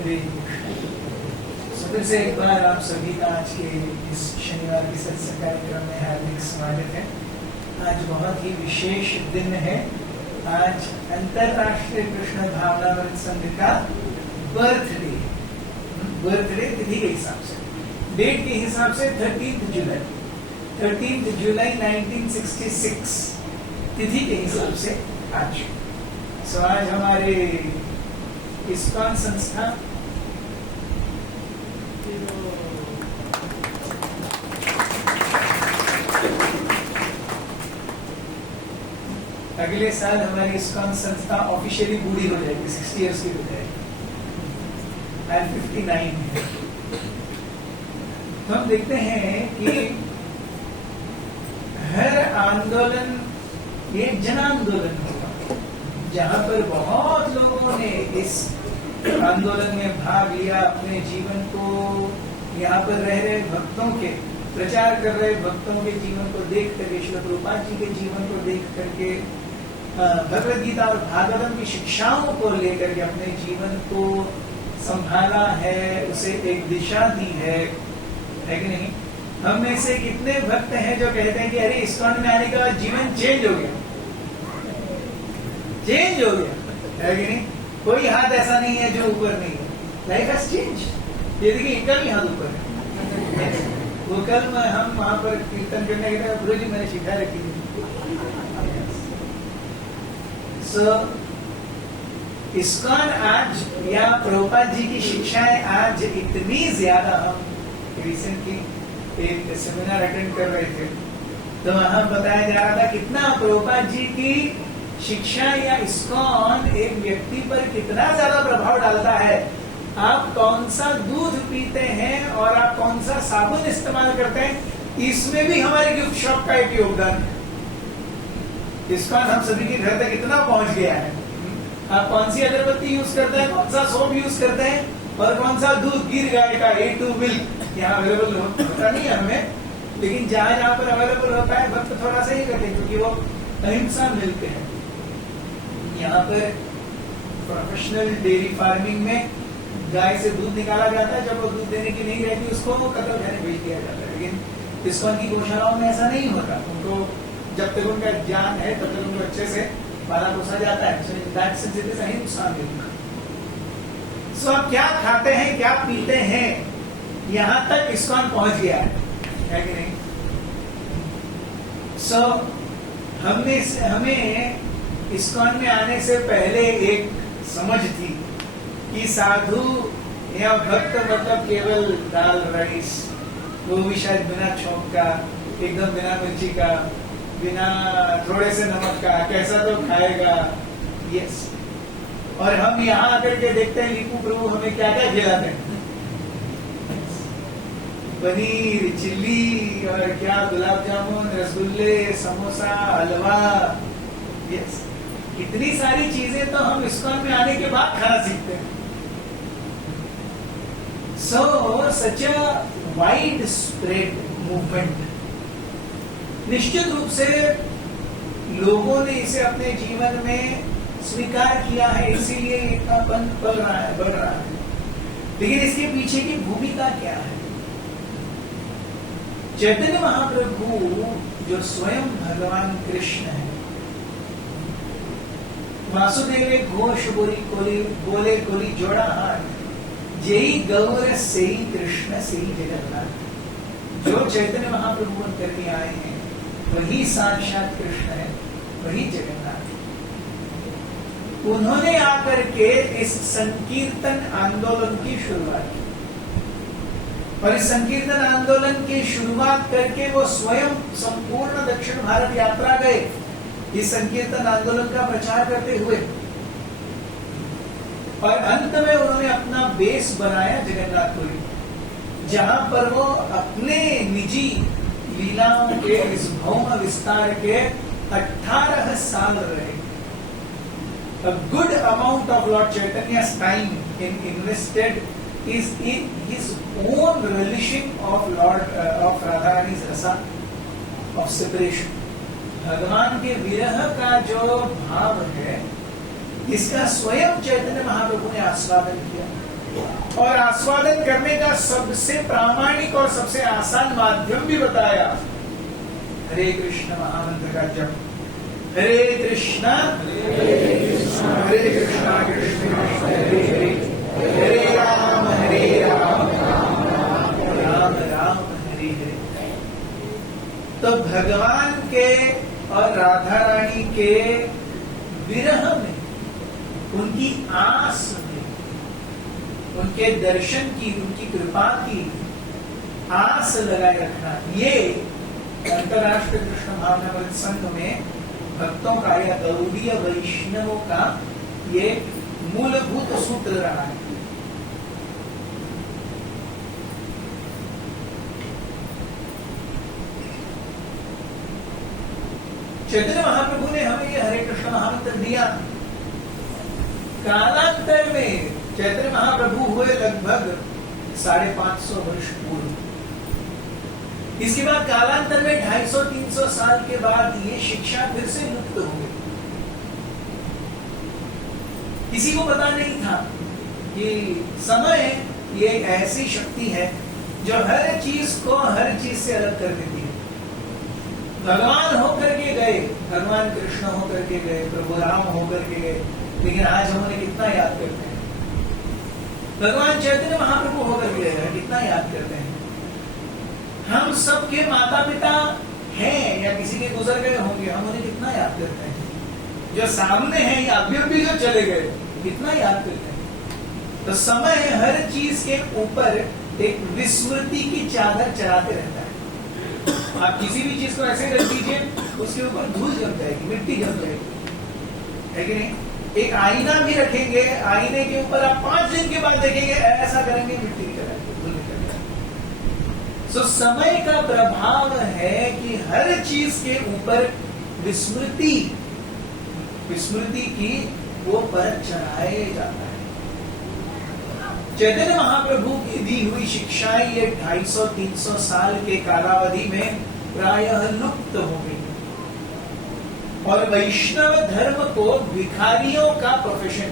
हरे कृष्ण। फिर से एक बार आप सभी का आज के इस शनिवार के सत्संग कार्यक्रम में हार्दिक स्वागत है। आज बहुत ही विशेष दिन है। आज अंतरराष्ट्रीय कृष्ण भावनामृत संघ का बर्थडे तिथि के हिसाब से, डेट के हिसाब से 13 जुलाई 1966 तिथि के हिसाब से आज। सो आज हमारे इस्कॉन संस्था अगले साल हमारी इस्कॉन संस्था ऑफिशियली बूढ़ी हो जाएगी, 60 इयर्स की हो जाएगी। I am 59। तो हम देखते हैं कि हर आंदोलन ये जन आंदोलन होगा, जहां पर बहुत लोगों ने इस आंदोलन में भाग लिया, अपने जीवन को यहाँ पर रह रहे भक्तों के, प्रचार कर रहे भक्तों के जीवन को देख करके, श्रील प्रभुपाद जी के जीवन को देख करके, भगवद गीता और भागवतम की शिक्षाओं को लेकर के अपने जीवन को संभाला है, उसे एक दिशा दी है कि नहीं? हम में से कितने भक्त हैं जो कहते हैं कि अरे इस्कॉन में आने के बाद जीवन चेंज हो गया, है कि नहीं? कोई हाथ ऐसा नहीं है जो ऊपर नहीं है। Life has change. ये देखिए कल ही हाथ ऊपर है। वो कल हम वहां पर कीर्तन करने गए, गुरु जी मैंने शिखा रखी थी। इस्कॉन आज या प्रभुपाद जी की शिक्षाएं आज इतनी ज्यादा, हम रिसेंटली एक सेमिनार अटेंड कर रहे थे तो वहां बताया जा रहा था कितना प्रभुपाद जी की शिक्षा या इस्कॉन एक व्यक्ति पर कितना ज्यादा प्रभाव डालता है। आप कौन सा दूध पीते हैं और आप कौन सा साबुन इस्तेमाल करते हैं, इसमें भी हमारे गिफ्ट शॉप का एक योगदान है। इस्कॉन हम सभी के घर तक इतना पहुंच गया है। आप कौन सी अगरबत्ती यूज करते हैं, कौन सा सोप यूज करते हैं और कौन सा दूध गिर गाय का A2 मिल्क यहाँ अवेलेबल होता नहीं है हमें, लेकिन जहाँ पर अवेलेबल होता है भक्त थोड़ा सा ही करते हैं क्योंकि वो अहिंसा मिलते हैं। यहाँ पर प्रोफेशनल डेयरी फार्मिंग में गाय से दूध निकाला जाता है, जब वो दूध देने की नहीं रहती उसको कतल खाने भेज दिया जाता है। लेकिन इस्कॉन की गौशालाओं में ऐसा नहीं होता, उनको जब तक उनका ज्ञान है तब तक उनको अच्छे से पाला पोसा जाता है। सो आप क्या खाते हैं, क्या पीते हैं, यहाँ तक इस्कॉन पहुंच गया है कि नहीं? सो हमें इस्कॉन में आने से पहले एक समझ थी कि साधु या भक्त मतलब केवल दाल राइस, वो भी शायद बिना छौंक का, एकदम बिना मिर्ची का, बिना थोड़े से नमक का, कैसा तो खाएगा। यस। और हम यहाँ आकर के देखते हैं लीपू प्रभु हमें क्या क्या खिलाते हैं, पनीर चिल्ली और क्या गुलाब जामुन, रसगुल्ले, समोसा, हलवा। यस, इतनी सारी चीजें तो हम इस्कॉन में आने के बाद खाना सीखते हैं। सो सच अ वाइड स्प्रेड मूवमेंट, निश्चित रूप से लोगों ने इसे अपने जीवन में स्वीकार किया है, इसीलिए इतना पंथ बढ़ रहा है। लेकिन इसके पीछे की भूमिका क्या है? चैतन्य महाप्रभु जो स्वयं भगवान कृष्ण है, वासुदेव घोष बोले कोली जोड़ा हाथ, जेई गौर से ही कृष्ण से ही जगन्नाथ। जो चैतन्य महाप्रभु बन करके आए हैं वही साक्षात कृष्ण है, वही जगन्नाथ। उन्होंने आकर के इस संकीर्तन आंदोलन की शुरुआत की और इस संकीर्तन आंदोलन की शुरुआत करके वो स्वयं संपूर्ण दक्षिण भारत यात्रा गए इस संकीर्तन आंदोलन का प्रचार करते हुए, और अंत में उन्होंने अपना बेस बनाया जगन्नाथपुरी, जहां पर वो अपने निजी लीलाओं के इस भौम विस्तार के 18 साल रहे। A good amount of Lord Chaitanya's time invested is in his own relishing of of Radha Rani's rasa of separation. भगवान के विरह का जो भाव है, इसका स्वयं चैतन्य महाप्रभु ने आस्वादन किया। और आस्वादन करने का सबसे प्रामाणिक और सबसे आसान माध्यम भी बताया। हरे कृष्ण महामंत्र का जप, हरे कृष्णा कृष्ण कृष्ण हरे हरे, हरे राम राम राम हरे हरे। तो भगवान के और राधा रानी के विरह में, उनकी आस में, उनके दर्शन की, उनकी कृपा की आस लगाए रखना, ये अंतरराष्ट्रीय कृष्ण भावनामृत संघ में भक्तों का या गौड़ीय वैष्णवों का ये मूलभूत सूत्र रहा है। चैतन्य महाप्रभु ने हमें ये हरे कृष्ण महामंत्र दिया। कालांतर में चैतन्य महाप्रभु हुए लगभग 550 वर्ष पूर्व। इसके बाद कालांतर में 250-300 साल के बाद ये शिक्षा फिर से लुप्त हो गई। किसी को पता नहीं था कि समय ये ऐसी शक्ति है जो हर चीज को हर चीज से अलग कर देती है। भगवान होकर के गए, भगवान कृष्ण होकर के गए, प्रभु राम होकर के गए, लेकिन आज हम उन्हें कितना याद करते हैं। भगवान चैतन्य महाप्रभु होकर के गए, कितना याद करते हैं। हम सबके माता पिता हैं या किसी के गुजर गए होंगे, हम उन्हें कितना याद करते हैं। जो सामने हैं या अभी जो चले गए, कितना याद करते हैं। तो समय हर चीज के ऊपर एक विस्मृति की चादर चढ़ाते रहता है। आप किसी भी चीज को ऐसे रख दीजिए, उसके ऊपर धूल जम जाएगी, मिट्टी जम जाएगी, है कि नहीं। एक आईना भी रखेंगे, आईने के ऊपर आप 5 दिन के बाद देखेंगे, ऐसा करेंगे, मिट्टी निकल जाएगी, धूल निकल जाएगी। सो समय का प्रभाव है कि हर चीज के ऊपर विस्मृति की वो परत चढ़ाए जाता है। चैतन्य महाप्रभु की दी हुई शिक्षाएं ये 250-300 साल के कालावधि में प्रायः लुप्त हो गई और वैष्णव धर्म को भिखारियों का प्रोफेशन,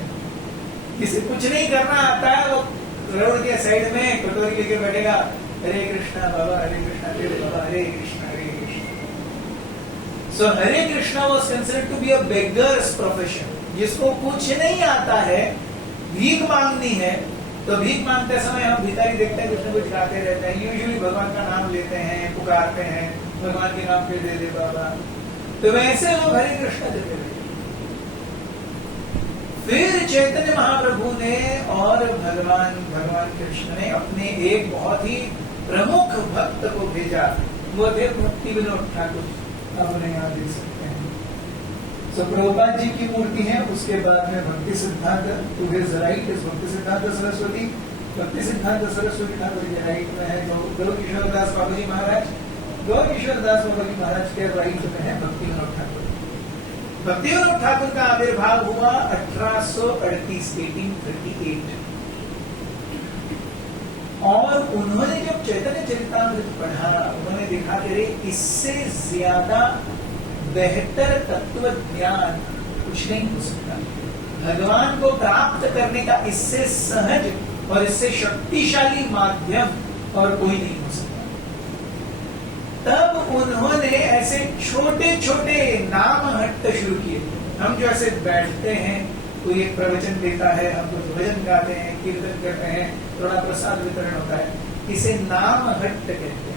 किसी कुछ नहीं करना आता है, वो रोड के साइड में कटोरी लेके बैठेगा, Hare Krishna Baba, Hare Krishna Baba, Hare Krishna Hare Krishna. So Hare Krishna was considered to be a beggar's profession. जिसको कुछ नहीं आता है, भीख मांगनी है, तो भीख मांगते समय हम भिखारी देखते हैं, कुछ न कुछ गाते रहते हैं, यूजुअली भगवान का नाम लेते हैं, पुकारते हैं, भगवान के नाम पे दे दे बाबा। तो वैसे लोग हरे कृष्णा देते रहते। फिर चैतन्य महाप्रभु ने और भगवान कृष्ण ने अपने एक बहुत ही प्रमुख भक्त को भेजा, वो थे भक्ति विनोद ठाकुर। आप उन्हें यहाँ देख सकते हैं। तो प्रभुपाद जी की मूर्ति है, उसके बाद में भक्ति सिद्धांत टू हिज राइट इज भक्ति सिद्धांत सरस्वती, भक्ति सिद्धांत सरस्वती ठाकुर के राइट में है गौर दास बाबा जी महाराज, गौर दास बाबा जी महाराज के राइट में है भक्ति विनोद ठाकुर। भक्ति विनोद ठाकुर का आविर्भाव हुआ 1838 1838 और उन्होंने जब चैतन्य चरितामृत पढ़ा, उन्होंने देखा कि इससे ज्यादा बेहतर तत्व ज्ञान कुछ नहीं हो सकता। भगवान को प्राप्त करने का इससे सहज और इससे शक्तिशाली माध्यम और कोई नहीं हो सकता। तब उन्होंने ऐसे छोटे छोटे नाम हट्ट शुरू किए। हम जो ऐसे बैठते हैं, कोई एक प्रवचन देता है, हम कुछ भजन गाते हैं, कीर्तन करते हैं, थोड़ा प्रसाद वितरण होता है, इसे नाम हट्ट कहते हैं।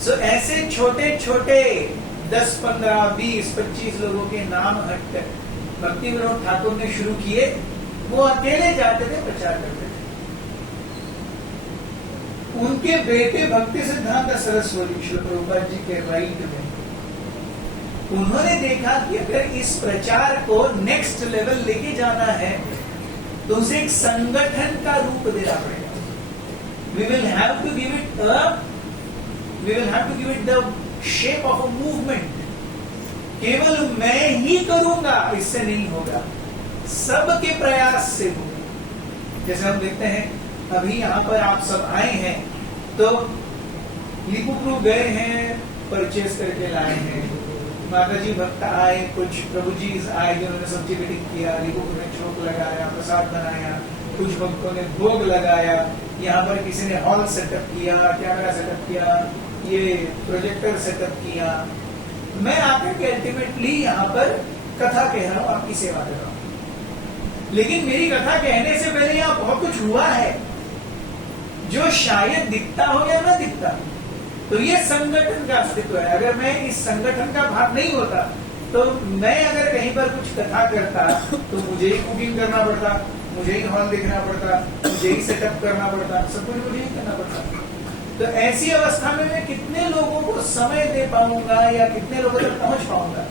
सो ऐसे छोटे छोटे 10, 15, 20, 25 लोगों के नाम हट भक्ति विनोद ठाकुर ने शुरू किए। वो अकेले जाते थे, प्रचार करते थे। उनके बेटे भक्ति सिद्धांत सरस्वती श्री प्रभुपाद जी के राइट में उन्होंने देखा कि अगर इस प्रचार को नेक्स्ट लेवल लेके जाना है तो उसे एक संगठन का रूप देना पड़ेगा। We will have to give it the shape of a movement. केवल मैं ही करूंगा इससे नहीं होगा, सबके प्रयास से होगा। जैसे हम देखते हैं अभी यहाँ पर आप सब आए हैं तो लिपुप्रू गए हैं, परचेस करके लाए हैं, माता जी भक्त आए, कुछ प्रभु जी आए जिन्होंने सब्जी कटिंग किया, रिगु ने चौक लगाया, प्रसाद बनाया, कुछ भक्तों ने भोग लगाया, यहाँ पर किसी ने हॉल सेटअप किया, कैमरा सेटअप किया, ये प्रोजेक्टर सेटअप किया। मैं आकर के अल्टीमेटली यहाँ पर कथा कह रहा हूँ, आपकी सेवा कर रहा हूँ। लेकिन मेरी कथा कहने से पहले यहाँ बहुत कुछ हुआ है जो शायद दिखता हो या ना दिखता। तो ये संगठन का अस्तित्व है। अगर मैं इस संगठन का भाग नहीं होता तो मैं अगर कहीं पर कुछ कथा करता तो मुझे ही कुकिंग करना पड़ता, मुझे ही हॉल देखना पड़ता, मुझे ही सेटअप करना पड़ता, सब कुछ मुझे ही करना पड़ता। तो ऐसी अवस्था में मैं कितने लोगों को समय दे पाऊंगा या कितने लोगों तक पहुंच पाऊंगा।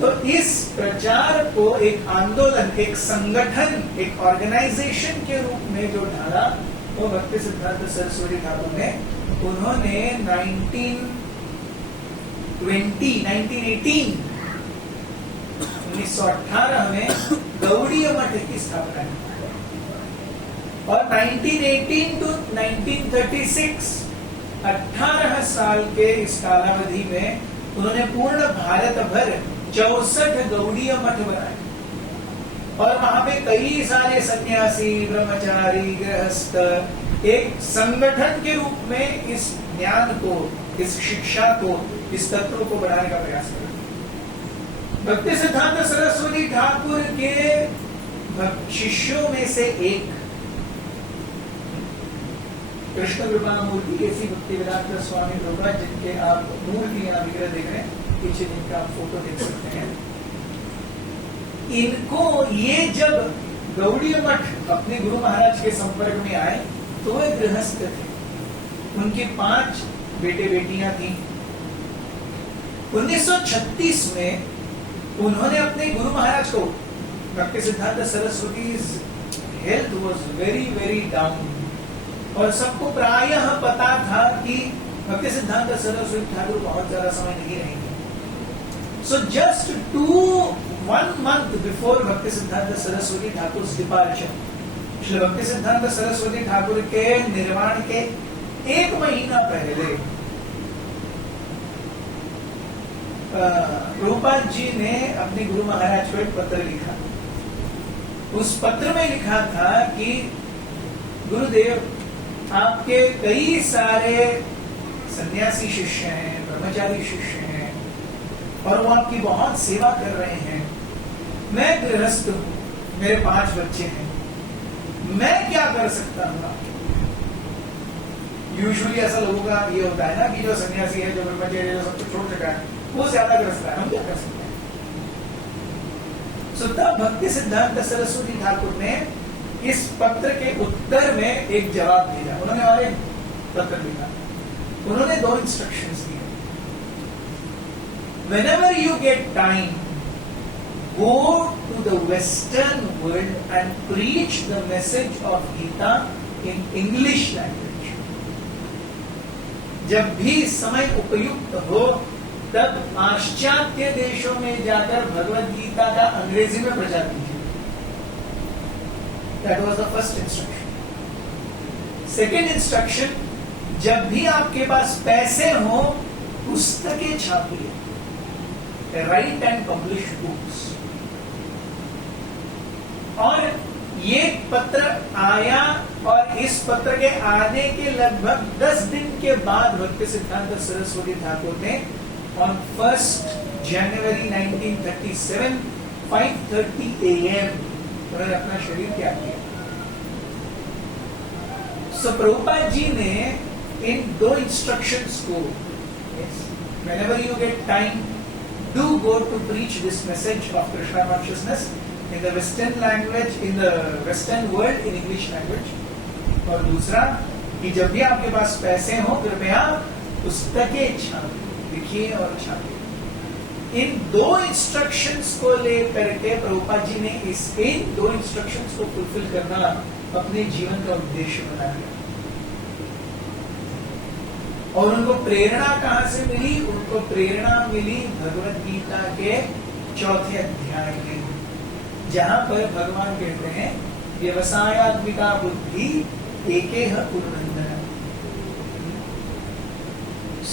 तो इस प्रचार को एक आंदोलन, एक संगठन, एक ऑर्गेनाइजेशन के रूप में जो ढाला वो भक्ति सिद्धांत सरस्वती ठाकुर ने। उन्होंने 1918 में गौड़ीय मठ की स्थापना की और 1918 to 1936 18 साल के इस कालावधि में उन्होंने पूर्ण भारत भर 64 गौड़ीय मठ बनाए और वहां पे कई सारे सन्यासी, ब्रह्मचारी, गृहस्थ एक संगठन के रूप में इस ज्ञान को, इस शिक्षा को, इस तत्व को बढ़ाने का प्रयास करें। भक्ति सिद्धांत सरस्वती ठाकुर के शिष्यों में से एक कृष्ण कृपामूर्ति ऐसी भक्ति विराट स्वामी प्रभुपाद, जिनके आप मूर्ति या विग्रह देख रहे हैं, पीछे जिनका आप फोटो देख सकते हैं। इनको ये जब गौड़ीय मठ अपने गुरु महाराज के संपर्क में आए तो वे गृहस्थ थे। उनके 5 बेटे बेटियां थी। 1936 में उन्होंने अपने गुरु महाराज को, भक्ति सिद्धांत Saraswati health was very very down और सबको प्रायः पता था कि भक्ति सिद्धांत सरस्वती ठाकुर बहुत ज्यादा समय नहीं रहेंगे। सो जस्ट 1 month बिफोर भक्ति सिद्धांत सरस्वती ठाकुर डिपार्चर, श्री भक्ति सिद्धांत सरस्वती ठाकुर के निर्वाण के 1 महीना पहले प्रभुपाद जी ने अपने गुरु महाराज को एक पत्र लिखा। उस पत्र में लिखा था कि गुरुदेव, आपके कई सारे सन्यासी शिष्य हैं, ब्रह्मचारी शिष्य हैं और वो आपकी बहुत सेवा कर रहे हैं। मैं गृहस्थ हूं, मेरे 5 बच्चे हैं, मैं क्या कर सकता हूँ? यूजुअली ऐसा लोगों का ये होता है ना कि जो सन्यासी है, जो ब्रह्मचारी है, जो सब कुछ छोड़ चुका है, वो ज्यादा ग्रस्त है, हम क्या कर सकते हैं? तब भक्ति सिद्धांत सरस्वती ठाकुर ने इस पत्र के उत्तर में एक जवाब दिया। उन्होंने और एक पत्र लिखा। उन्होंने 2 इंस्ट्रक्शंस दिए। Whenever you get time, go to the Western world and preach the message of Gita in English language. जब भी समय उपयुक्त हो तब पाश्चात्य देशों में जाकर भगवद गीता का अंग्रेजी में प्रचार कीजिए। That was the first instruction. Second instruction, जब भी आपके पास पैसे हो पुस्तकें छापिए, write and publish books. और ये पत्र आया और इस पत्र के आने के लगभग 10 दिन के बाद भक्ति सिद्धांत सरस्वती ठाकुर ने on 1st January 1937 5:30 AM उन्होंने अपना शरीर त्याग किया। सो प्रभुपाद जी ने इन 2 इंस्ट्रक्शंस को, whenever you get time, do go to preach this message of Krishna consciousness in the Western language, in the Western world, in English language. और दूसरा कि जब भी आपके पास पैसे हो कृपया पुस्तकें छापिए, लिखिए और छापिए। इन 2 इंस्ट्रक्शंस को लेकर के प्रभुपाद जी ने इन 2 इंस्ट्रक्शंस को फुलफिल करना अपने जीवन का उद्देश्य बना लिया। और उनको प्रेरणा कहां से मिली? उनको प्रेरणा मिली भगवद गीता के 4थे अध्याय में, जहां पर भगवान कहते हैं व्यवसायात्मिका बुद्धि एकेह पुरुनंदन।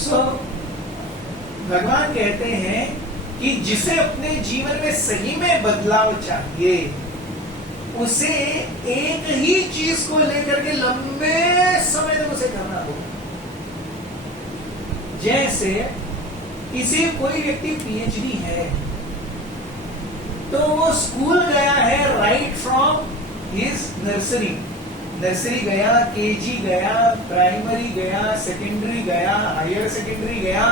सो भगवान कहते हैं कि जिसे अपने जीवन में सही में बदलाव चाहिए, उसे एक ही चीज को लेकर के लंबे समय तक उसे करना होगा। जैसे किसी कोई व्यक्ति पीएचडी है, तो वो स्कूल गया है राइट फ्रॉम हिज नर्सरी गया, केजी गया, प्राइमरी गया, सेकेंडरी गया, हायर सेकेंडरी गया,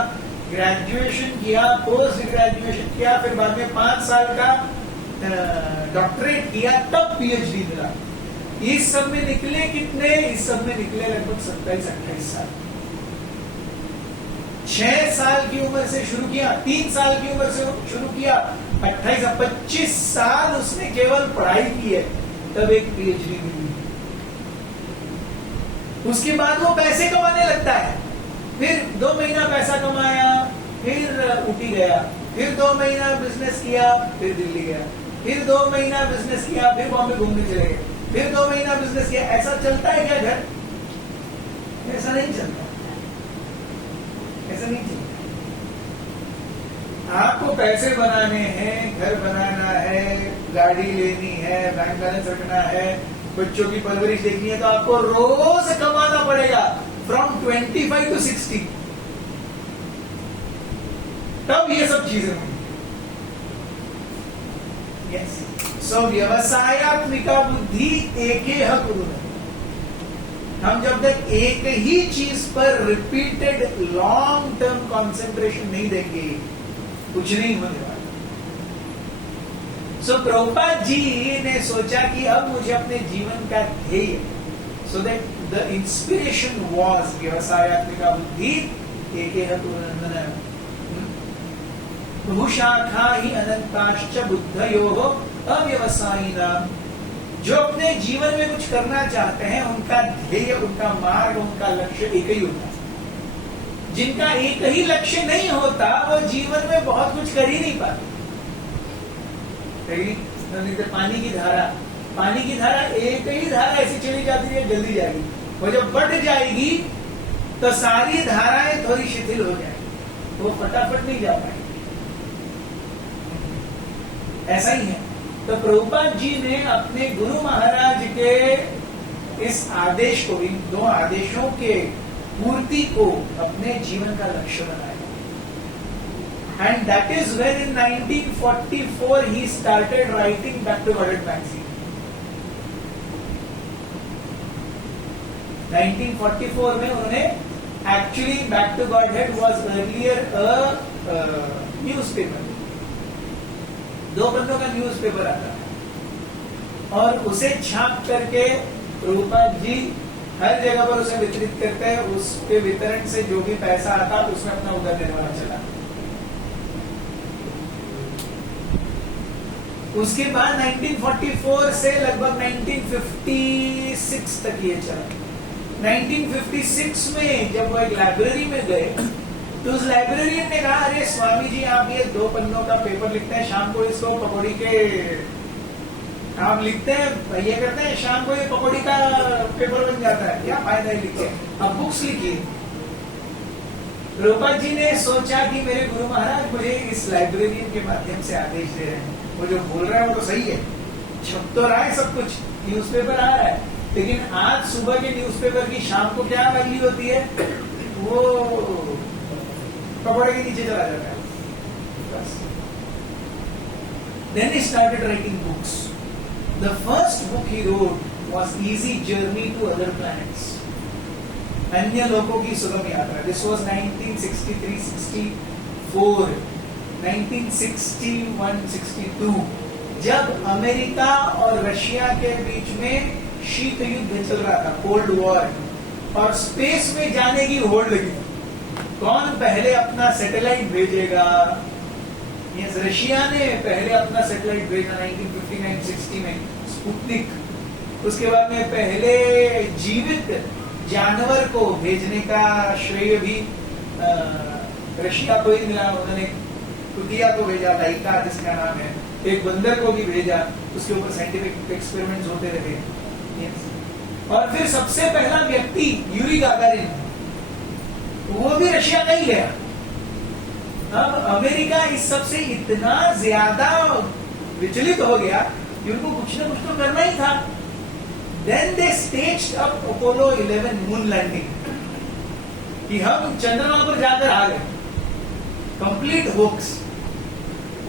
ग्रेजुएशन किया, पोस्ट ग्रेजुएशन किया, फिर बाद में 5 साल का डॉक्टरेट किया, तब पीएचडी मिला। इस सब में निकले कितने? इस सब में निकले लगभग 27-28 साल। 6 साल की उम्र से शुरू किया, 3 साल की उम्र से शुरू किया, 28-25 साल उसने केवल पढ़ाई की है, तब एक पीएचडी मिली। उसके बाद वो पैसे कमाने लगता है, फिर 2 महीना पैसा कमाया, फिर ऊटी गया, फिर 2 महीना बिजनेस किया, फिर दिल्ली गया, फिर 2 महीना बिजनेस किया, फिर बॉम्बे घूमने चले गए, फिर 2 महीना बिजनेस किया। ऐसा चलता है क्या घर? ऐसा नहीं चलता, ऐसा नहीं चलता। आपको पैसे बनाने हैं, घर बनाना है, गाड़ी लेनी है, बैंक बैलेंस रखना है, बच्चों की परवरिश देखनी है, तो आपको रोज कमाना पड़ेगा फ्रॉम 25 to 60, तब ये सब चीजें होंगी। यस, सो व्यवसायत्मिका बुद्धि एकेह कुरुते। हम जब तक एक ही चीज पर रिपीटेड लॉन्ग टर्म कंसंट्रेशन नहीं देंगे, कुछ नहीं होने वाला। सो प्रभुपाद जी ने सोचा कि अब मुझे अपने जीवन का ध्येय, so that the inspiration was व्यवसायत्मिका बुद्धि एकेह कुरुते बहुशाखा ही अनंताश्च बुद्धयोः अव्यवसायिनाम्। जो अपने जीवन में कुछ करना चाहते हैं, उनका ध्येय, उनका मार्ग, उनका लक्ष्य एक ही होता है। जिनका एक ही लक्ष्य नहीं होता, वो जीवन में बहुत कुछ कर ही नहीं पाते। पानी की धारा एक ही धारा ऐसी चली जाती है, जल्दी जाएगी, वो जब बढ़ जाएगी तो सारी धाराएं थोड़ी शिथिल हो जाएगी, वो फटाफट नहीं जा पाएगी। ऐसा ही है। तो प्रभुपाद जी ने अपने गुरु महाराज के इस आदेश को, इन 2 आदेशों के पूर्ति को अपने जीवन का लक्ष्य बनाया। And that is when in 1944 he started writing Back to Godhead magazine. 1944 में उन्होंने, actually Back to Godhead was earlier a newspaper, 2 पन्नों का न्यूज़पेपर आता है, और उसे छाप करके प्रभुपाद जी हर जगह पर उसे वितरित करते हैं। उसके वितरण से जो भी पैसा आता है, उसमें अपना उदर निर्वाह चला। उसके बाद 1944 से लगभग 1956 तक ये चला। 1956 में जब वो एक लाइब्रेरी में गए, तो उस लाइब्रेरियन ने कहा, अरे स्वामी जी, आप ये 2 पन्नों का पेपर लिखते हैं, शाम को इसको पकौड़ी के आप लिखते हैं, ये करते हैं, शाम को ये पकौड़ी का पेपर बन जाता है, क्या फायदा है लिखे, अब बुक्स लिखिए। प्रभुपाद जी ने सोचा कि मेरे गुरु महाराज मुझे इस लाइब्रेरियन के माध्यम से आदेश दे रहे हैं, वो जो बोल रहा है वो तो सही है, छप तो रहा है सब कुछ, न्यूज़पेपर आ रहा है, लेकिन आज सुबह के न्यूज़पेपर की शाम को क्या वैल्यू होती है? वो कपड़े के नीचे चला जाता है। बस। Then he started writing books. The first book he wrote was Easy Journey to Other Planets. अन्य लोगों की सुगम यात्रा। This was 1963-64, 1961-62, जब अमेरिका और रशिया के बीच में शीत युद्ध चल रहा था, कोल्ड वॉर, और स्पेस में जाने की होड़ लगी। कौन पहले अपना सैटेलाइट भेजेगा? यस, रशिया ने पहले अपना सैटेलाइट भेजा 1959-60 में, स्पुतनिक। उसके बाद में पहले जीवित जानवर को भेजने का श्रेय भी रशिया को ही मिला। उन्होंने कुतिया को भेजा, लाइका जिसका नाम है, एक बंदर को भी भेजा, उसके ऊपर साइंटिफिक एक्सपेरिमेंट्स होते रहे। और फिर सबसे पहला व्यक्ति यूरी गागारिन, वो भी रशिया का ही गया। अब अमेरिका इस सबसे इतना ज्यादा विचलित हो गया कि उनको कुछ ना कुछ तो करना ही था. Then they staged up Apollo 11 moon landing कि हम चंद्रमा पर जाकर आ गए. कंप्लीट होक्स,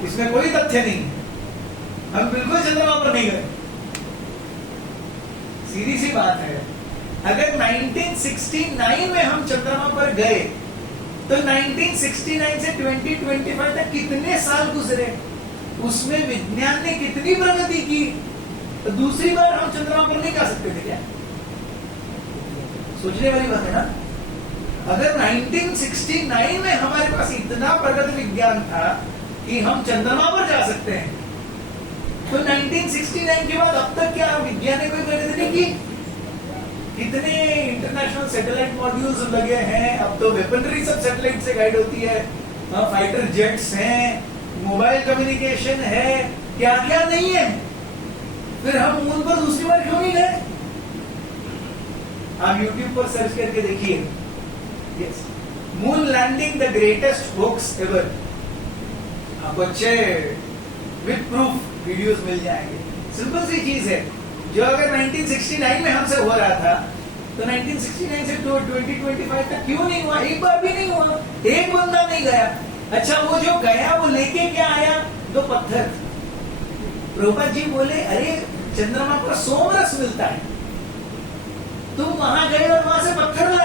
इसमें कोई तथ्य नहीं. हम बिल्कुल चंद्रमा पर नहीं गए. सीधी सी बात है, अगर 1969 में हम चंद्रमा पर गए तो 1969 से 2025 तक कितने साल गुजरे, उसमें विज्ञान ने कितनी प्रगति की. तो दूसरी बार हम चंद्रमा पर नहीं जा सकते थे क्या? सोचने वाली बात है ना. अगर 1969 में हमारे पास इतना प्रगति विज्ञान था कि हम चंद्रमा पर जा सकते हैं, तो 1969 के बाद अब तक क्या विज्ञान ने कोई प्रगति नहीं की? कितने इंटरनेशनल सैटेलाइट मॉड्यूल्स लगे हैं. अब तो वेपनरी सब सैटेलाइट से गाइड होती है. फाइटर जेट्स हैं, मोबाइल कम्युनिकेशन है, क्या क्या नहीं है. फिर हम मून पर दूसरी बार क्यों नहीं गए? आप YouTube पर सर्च करके देखिए. Yes, moon landing the greatest hoax ever. आपको अच्छे विद प्रूफ वीडियोस मिल जाएंगे. सिंपल सी चीज है, जो अगर 1969 में हमसे हो रहा था तो 1969 से 2025 तक क्यों नहीं हुआ? एक बार भी नहीं हुआ. एक बंदा नहीं गया. अच्छा, वो जो गया वो लेके क्या आया? 2 पत्थर. प्रभुपाद जी बोले, अरे चंद्रमा पर सोमरस मिलता है, तुम वहां गए और वहां से पत्थर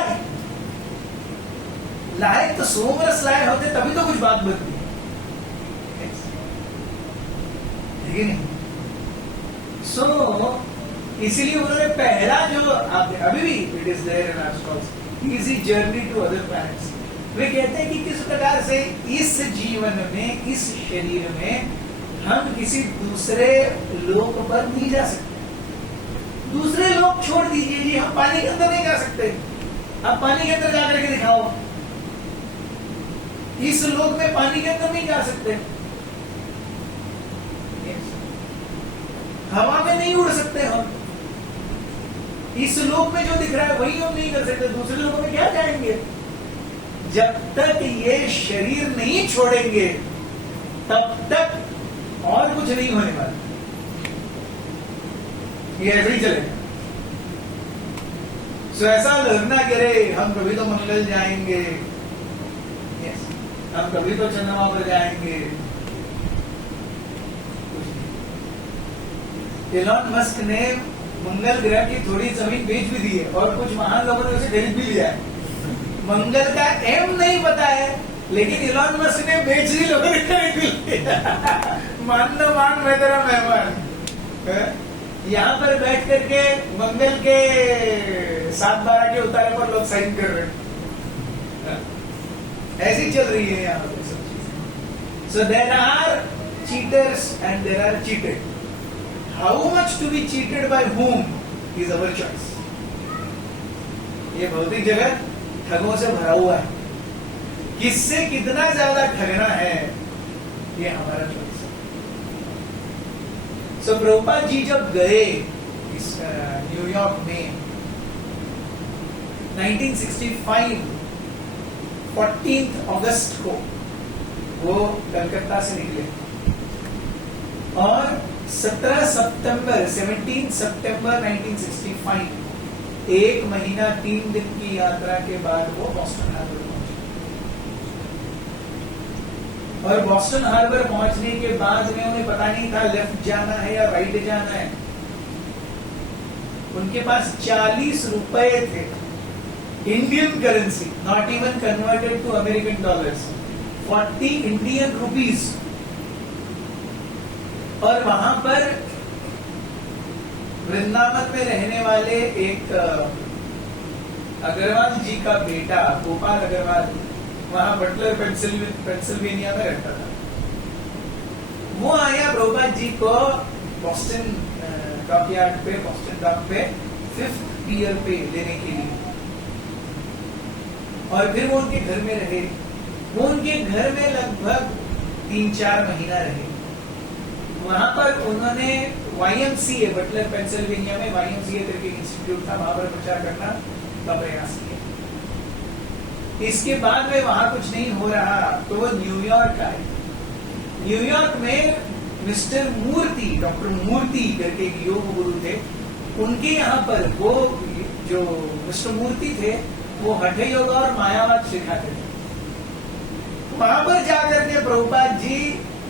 लाए तो सोमरस लाए होते तभी तो कुछ बात बनती. सो इसीलिए उन्होंने पहला जो अभी भी it is there in astronauts easy journey to other planets. वे कहते हैं कि किस प्रकार से इस जीवन में, इस शरीर में हम किसी दूसरे लोक पर नहीं जा सकते. दूसरे लोक छोड़ दीजिए जी, हम पानी के अंदर नहीं जा सकते. आप पानी के अंदर जाकर के दिखाओ. इस लोक में पानी के अंदर नहीं जा सकते. हवा में नहीं उड़ सकते हम. इस लोक में जो दिख रहा है वही हम नहीं कर सकते. दूसरे लोगों में क्या जाएंगे? जब तक ये शरीर नहीं छोड़ेंगे तब तक और कुछ नहीं होने वाला. ये ऐसे ही चलेगा. सो ऐसा लगना कि अरे हम कभी तो मंगल जाएंगे, यस, हम कभी तो चंद्रमा पर जाएंगे. एलॉन मस्क ने मंगल ग्रह की थोड़ी जमीन बेच भी दी है और कुछ महान लोगों ने उसे खरीद भी लिया है. मंगल का एम नहीं पता है, लेकिन एलॉन मस्क ने बेच दी, लोगों ने खरीद भी लिया. मान लो मान, मैं तेरा मेहमान. यहाँ पर बैठ करके मंगल के 7/12 के उतारे पर लोग साइन कर रहे हैं. ऐसी चल रही है यहाँ पर सब चीजें. So there are cheaters and there are cheated. How much to be cheated by whom is our choice. ये भौतिक जगत ठगों से भरा हुआ है. किससे कितना ज्यादा ठगना है, ये हमारा चॉइस है. सो प्रभुपाद जी जब गए इस न्यूयॉर्क में 1965 14 अगस्त को वो कलकत्ता से निकले और 17 सितंबर 1965 1 महीना 3 दिन की यात्रा के बाद वो बॉस्टन हार्बर पहुंचे. और बॉस्टन हार्बर पहुंचने के बाद में उन्हें पता नहीं था लेफ्ट जाना है या राइट जाना है. उनके पास 40 रुपए थे, Indian currency, not even converted to American dollars, 40 Indian rupees. और वहां पर वृंदावन में रहने वाले एक अग्रवाल जी का बेटा गोपाल अग्रवाल वहां बटलर पेंसिल्वेनिया में रहता था. वो आया प्रभुपाद जी को बॉस्टन डॉकयार्ड पे, बॉस्टन डॉक पे 5th पियर पे लेने के लिए. और फिर वो उनके घर में रहे. वो उनके घर में लगभग 3-4 महीना रहे. वहां पर उन्होंने YMCA, बटलर पेंसिल्वेनिया में YMCA करके इंस्टीट्यूट था, वहां पर प्रचार करना का प्रयास किया. इसके बाद में वहां कुछ नहीं हो रहा तो वो न्यूयॉर्क आए। न्यूयॉर्क में मिस्टर मूर्ति, डॉक्टर मूर्ति करके एक योग गुरु थे, उनके यहाँ पर वो जो मिस्टर मूर्ति थे वो हठ योग और मायावाद सिखाते थे। वहां पर जाकर के प्रभुपाद जी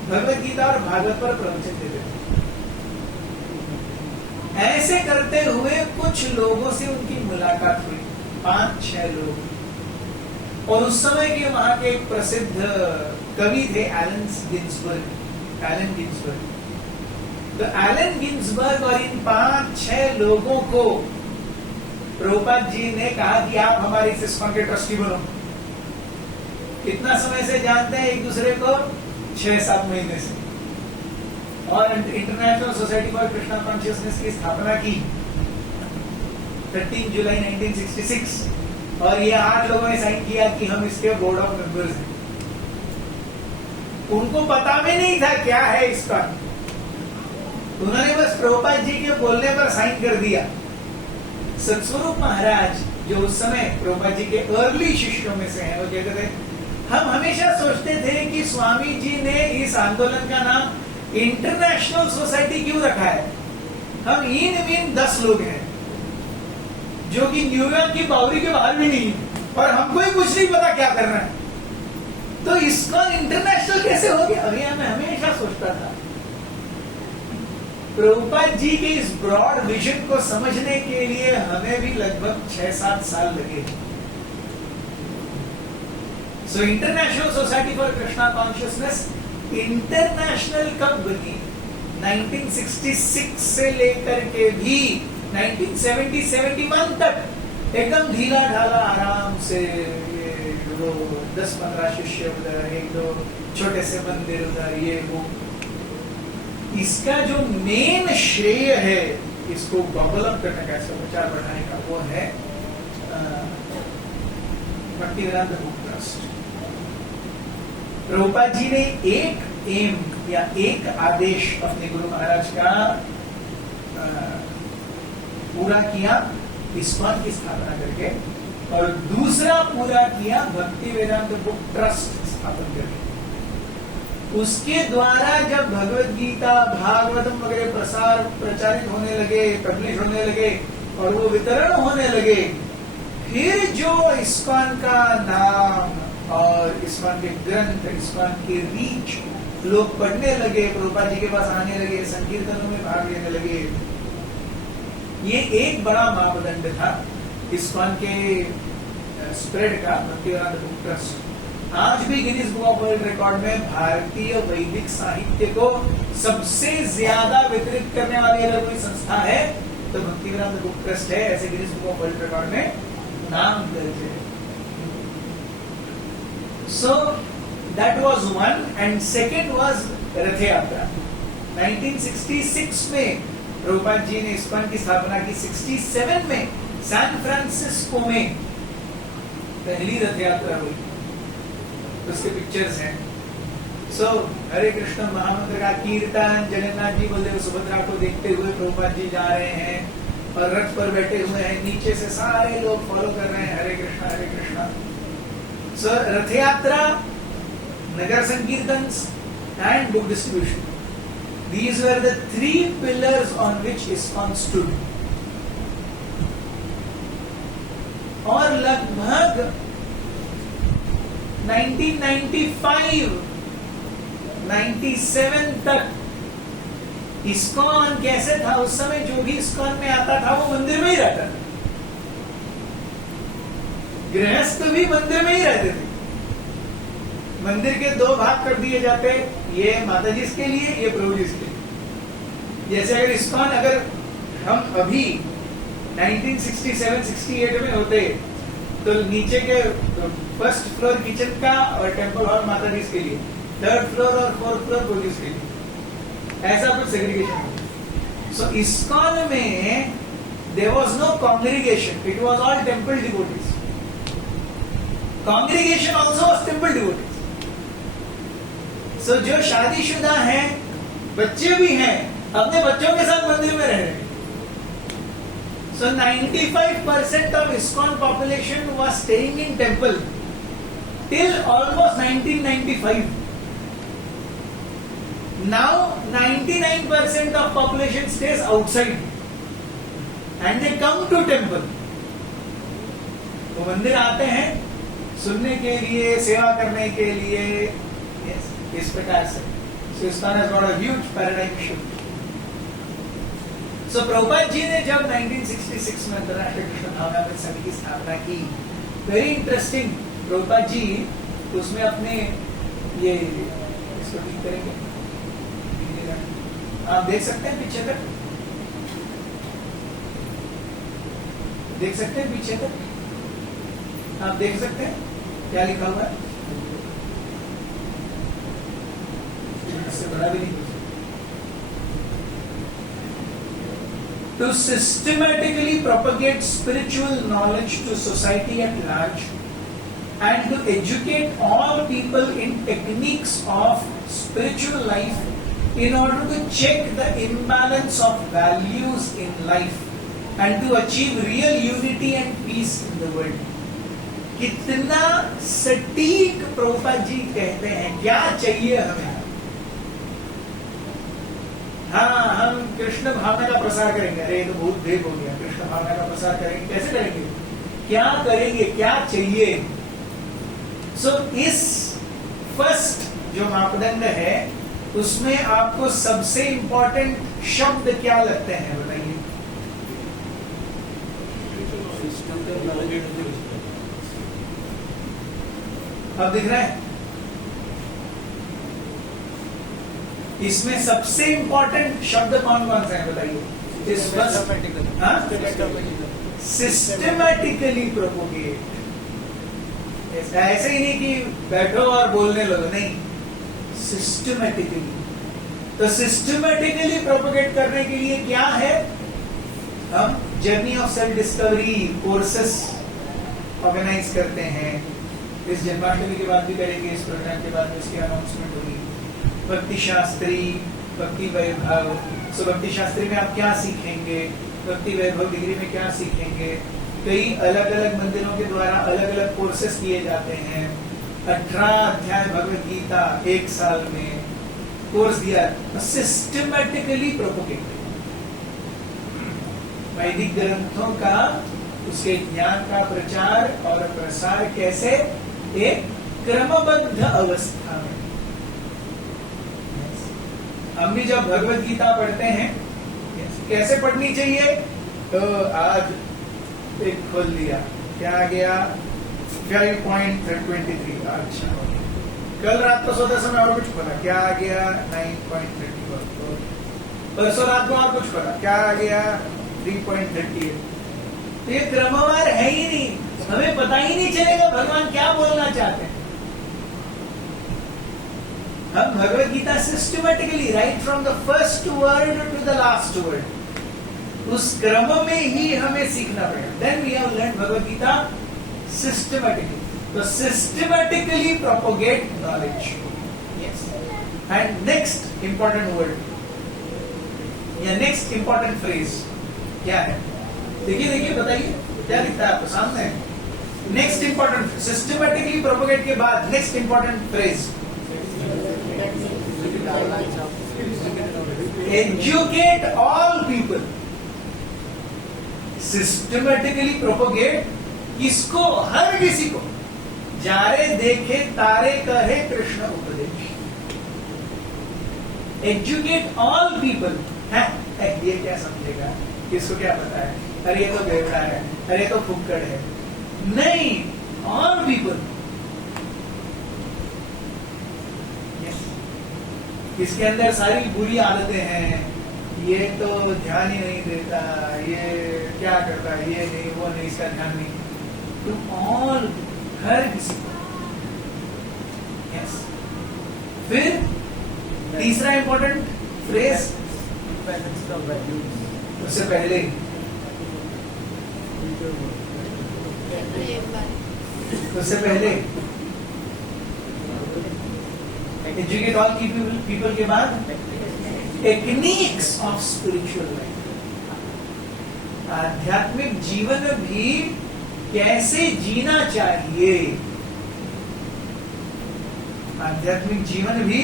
भगवत गीता और भागवत पर प्रवचन देते थे। ऐसे करते हुए कुछ लोगों से उनकी मुलाकात हुई, 5-6 लोग। और उस समय के वहां के एक प्रसिद्ध कवि थे एलन गिन्सबर्ग। तो एलन गिन्सबर्ग और इन 5-6 लोगों को प्रभुपाद जी ने कहा कि आप हमारे इस इस्कॉन के ट्रस्टी बनो। कितना समय से जानते हैं एक दूसरे को? 6-7 महीने से। और international Society for Krishna consciousness की स्थापना की 13 जुलाई 1966 और ये 8 लोगों ने साइन किया कि हम इसके बोर्ड ऑफ मेंबर्स हैं। उनको पता भी नहीं था क्या है इसका, उन्होंने बस प्रभुपाद जी के बोलने पर साइन कर दिया। सत्स्वरूप महाराज जो उस समय प्रभुपाद जी के अर्ली शिष्यों में से हैं, वो कहते थे हम हमेशा सोचते थे कि स्वामी जी ने इस आंदोलन का नाम इंटरनेशनल सोसाइटी क्यों रखा है। हम इन 10 लोग हैं जो कि न्यूयॉर्क की बाउंड्री के बाहर भी नहीं और हमको ही कुछ नहीं पता क्या करना है, तो इसका इंटरनेशनल कैसे हो गया? अभी मैं हमेशा सोचता था। प्रभुपाद जी के इस ब्रॉड विजन को समझने के लिए हमें भी लगभग 6-7 साल लगे। So International Society for Krishna Consciousness International कब बनी? 1966 से लेकर के भी 1970-71 तक एकदम ढीला ढाला आराम से वो 10-15 शिष्य उधर, 1-2 छोटे से मंदिर उधर, ये वो। इसका जो मेन श्रेय है इसको बबल अप करने का, इसका प्रचार बढ़ाने का, वो है भक्तिवेदांत बुक ट्रस्ट। प्रभुपाद जी ने एक एम या एक आदेश अपने गुरु महाराज का पूरा किया इस्कॉन की स्थापना करके, और दूसरा पूरा किया भक्ति वेदांत बुक ट्रस्ट स्थापन करके। उसके द्वारा जब भगवत गीता भागवतम वगैरह प्रचारित होने लगे, पब्लिश होने लगे और वो वितरण होने लगे, फिर जो इस्कॉन का नाम और इस्कॉन के ग्रंथ, इस्कॉन की रीच लोग पढ़ने लगे, प्रभुपाद जी के पास आने लगे, संकीर्तनों में भाग लेने लगे। ये एक बड़ा मापदंड था इस्कॉन के स्प्रेड का, भक्तिवेदांत बुक ट्रस्ट। आज भी Guinness book of world record में भारतीय वैदिक साहित्य को सबसे ज्यादा वितरित करने वाली अगर कोई संस्था है तो भक्तिवेदांत बुक ट्रस्ट है। ऐसे Guinness book of world record में नाम दर्ज है। So that was one, and second was रथ यात्रा। 1966 में प्रभुपाद जी ने इस्कॉन की स्थापना की। 67 में सैन फ्रांसिस्को में पहली रथ यात्रा हुई, उसके पिक्चर्स हैं। हरे कृष्ण महामंत्र का कीर्तन, जगन्नाथ जी बलदेव सुभद्रा को देखते हुए प्रभुपाद जी जा रहे हैं और रथ पर बैठे हुए हैं, नीचे से सारे लोग फॉलो कर रहे हैं, हरे कृष्णा हरे कृष्णा। रथ यात्रा, नगर संकीर्तन and book distribution. These were the 3 pillars on which ISKCON stood. और लगभग 1995, 97 तक ISKCON कैसे था? उस समय जो भी ISKCON में आता था वो मंदिर में ही रहता था। गृहस्थ भी मंदिर में ही रहते थे। मंदिर के 2 भाग कर दिए जाते, ये माता जी के लिए, ये प्रभु जी के लिए। जैसे अगर ISKCON, अगर हम अभी 1967-68 में होते तो नीचे के फर्स्ट फ्लोर किचन का और टेम्पल हॉल माता जी के लिए, 3rd फ्लोर और 4th फ्लोर प्रभु जी के लिए, ऐसा कुछ सेग्रीगेशन। सो ISKCON में there was no congregation, it was all temple devotees. Congregation also was temple devotees. So जो शादीशुदा हैं, बच्चे भी हैं, अपने बच्चों के साथ मंदिर में रह रहे हैं। So 95% of ISKCON population was staying in temple till almost 1995. Now 99% of population stays outside and they come to temple. वो मंदिर आते हैं सुनने के लिए, सेवा करने के लिए, yes, इस प्रकार से. So ISKCON has got a huge paradigm shift. So Prabhupada ji ने जब 1966 में अंतरराष्ट्रीय कृष्ण भावनामृत संघ की स्थापना की, वेरी इंटरेस्टिंग, प्रभुपाद जी उसमें अपने ये इसको ठीक करेंगे, आप देख सकते हैं पीछे तक, देख सकते हैं पीछे तक, आप देख सकते हैं क्या लिखा हुआ है, इससे बड़ा भी नहीं. To systematically propagate spiritual knowledge to society at large and to educate all people in techniques of spiritual life in order to check the imbalance of values in life and to achieve real unity and peace in the world. कितना सटीक प्रभुपाद जी कहते हैं, क्या चाहिए हमें. हाँ, हम कृष्ण भावना का प्रसार करेंगे. अरे ये तो बहुत भेद हो गया. कृष्ण भावना का प्रसार करेंगे, कैसे करेंगे, क्या करेंगे, क्या चाहिए. सो इस फर्स्ट जो मापदंड है उसमें आपको सबसे इंपॉर्टेंट शब्द क्या लगते हैं, बताइए. अब दिख रहा है, इसमें सबसे इंपॉर्टेंट शब्द कौन कौन से हैं, बताइए. Systematically propagate. ऐसे ही नहीं कि बैठो और बोलने लगो, नहीं, सिस्टमैटिकली. तो सिस्टमैटिकली प्रोपोगेट करने के लिए क्या है, हम journey of self discovery courses organise करते हैं. इस जन्माष्टमी के बाद भी करेंगे, इस प्रोग्राम के बाद इसकी अनाउंसमेंट होगी. भक्ति शास्त्री, भक्ति वैभव. सो भक्ति शास्त्री में आप क्या सीखेंगे, भक्ति वैभव डिग्री में क्या सीखेंगे. कई अलग अलग मंदिरों के द्वारा अलग अलग कोर्सेस किए जाते हैं. 18 अध्याय भगवत गीता एक साल में कोर्स दिया. सिस्टमैटिकली प्रोपोगेट, वैदिक ग्रंथों का, उसके ज्ञान का प्रचार और प्रसार कैसे, एक क्रमबद्ध अवस्था में. हम भी जब भगवत गीता पढ़ते हैं, कैसे पढ़नी चाहिए, तो आज एक खोल दिया, क्या आ गया, 5.23. अच्छा, कल रात को सोते समय और कुछ पढ़ा, क्या आ गया, 9.34. परसों रात को और कुछ पढ़ा, क्या आ गया, 3.38. तो ये क्रमवार है ही नहीं, हमें पता ही नहीं चलेगा भगवान क्या बोलना चाहते हैं. हम Bhagavad Gita systematically right from the first word to the last word, उस क्रम में ही हमें सीखना पड़ेगा. Then we have learn Bhagavad Gita systematically. तो systematically propagate knowledge. Yes. And next important word या नेक्स्ट इंपॉर्टेंट फ्रेज क्या है, देखिए देखिए, बताइए क्या दिखता है आपको सामने. नेक्स्ट इंपॉर्टेंट, सिस्टमैटिकली प्रोपोगेट के बाद next important phrase, educate all people. Systematically propagate किसको, हर किसी को. जारे देखे तारे कहे कृष्ण उपदेश. एजुकेट ऑल पीपल है, ये क्या समझेगा, किसको क्या पता है, अरे ये तो बेवड़ा है, अरे तो फुक्कड़ है. नहीं, ऑल पीपल. इसके अंदर सारी बुरी आदतें हैं, ये तो ध्यान ही नहीं देता, ये क्या करता है, ये नहीं, वो नहीं, इसका ध्यान नहीं. तो ऑल, हर किसी को. यस. फिर तीसरा इंपॉर्टेंट फ्रेज, उससे पहले एजुकेट ऑल पीपल के बाद टेक्निक्स ऑफ स्पिरिचुअल लाइफ. आध्यात्मिक जीवन भी कैसे जीना चाहिए, आध्यात्मिक जीवन भी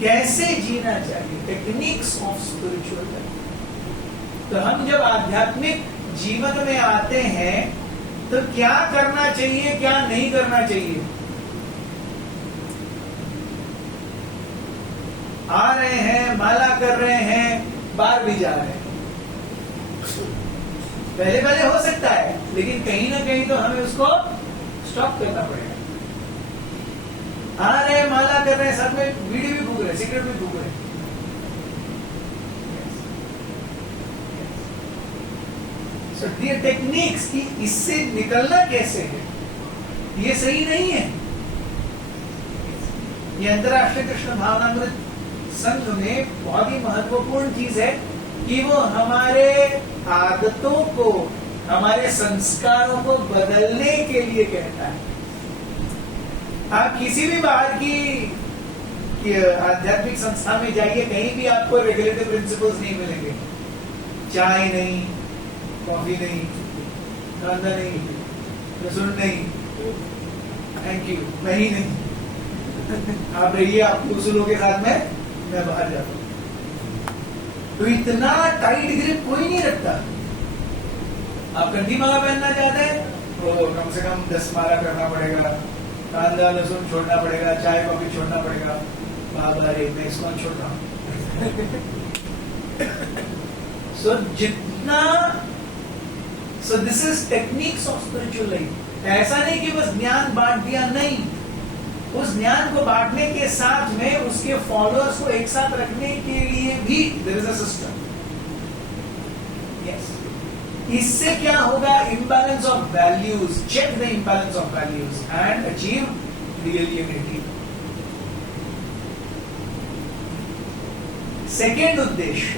कैसे जीना चाहिए, टेक्निक्स ऑफ स्पिरिचुअल लाइफ। तो हम जब आध्यात्मिक जीवन में आते हैं तो क्या करना चाहिए, क्या नहीं करना चाहिए। आ रहे हैं, माला कर रहे हैं, बाहर भी जा रहे हैं, पहले पहले हो सकता है, लेकिन कहीं ना कहीं तो हमें उसको स्टॉप करना पड़ेगा। आ रहे हैं, माला कर रहे हैं, साथ में बीड़ी भी फूक रहे हैं, सिगरेट भी फूक रहे हैं। So, ये टेक्निक्स की इससे निकलना कैसे है, ये सही नहीं है। ये अंतरराष्ट्रीय कृष्ण भावनामृत संघ में बहुत ही महत्वपूर्ण चीज है कि वो हमारे आदतों को, हमारे संस्कारों को बदलने के लिए कहता है। आप किसी भी बाहर की आध्यात्मिक संस्था में जाइए, कहीं भी आपको रेगुलेटिव प्रिंसिपल्स नहीं मिलेंगे। चाय नहीं, कॉफी नहीं, कांदा नहीं, लहसुन नहीं, थैंक यू, मैं ही नहीं, आप रहिए, आप उसूलों के साथ में, मैं बाहर जाता हूं। तो इतना टाइट ग्रिप कोई नहीं रखता। आप कंठी माला पहनना चाहते हैं तो कम से कम 10 माला करना पड़ेगा, कांदा लहसुन छोड़ना पड़ेगा, चाय कॉफी छोड़ना पड़ेगा। बाबा रे, मैं इसको छोड़ रहा हूं। So this is techniques of spiritual life. ऐसा नहीं कि बस ज्ञान बांट दिया, नहीं, उस ज्ञान को बांटने के साथ में उसके फॉलोअर्स को एक साथ रखने के लिए भी there is a system. Yes, इससे क्या होगा, imbalance of values, check the imbalance of values and achieve real unity. Second उद्देश्य,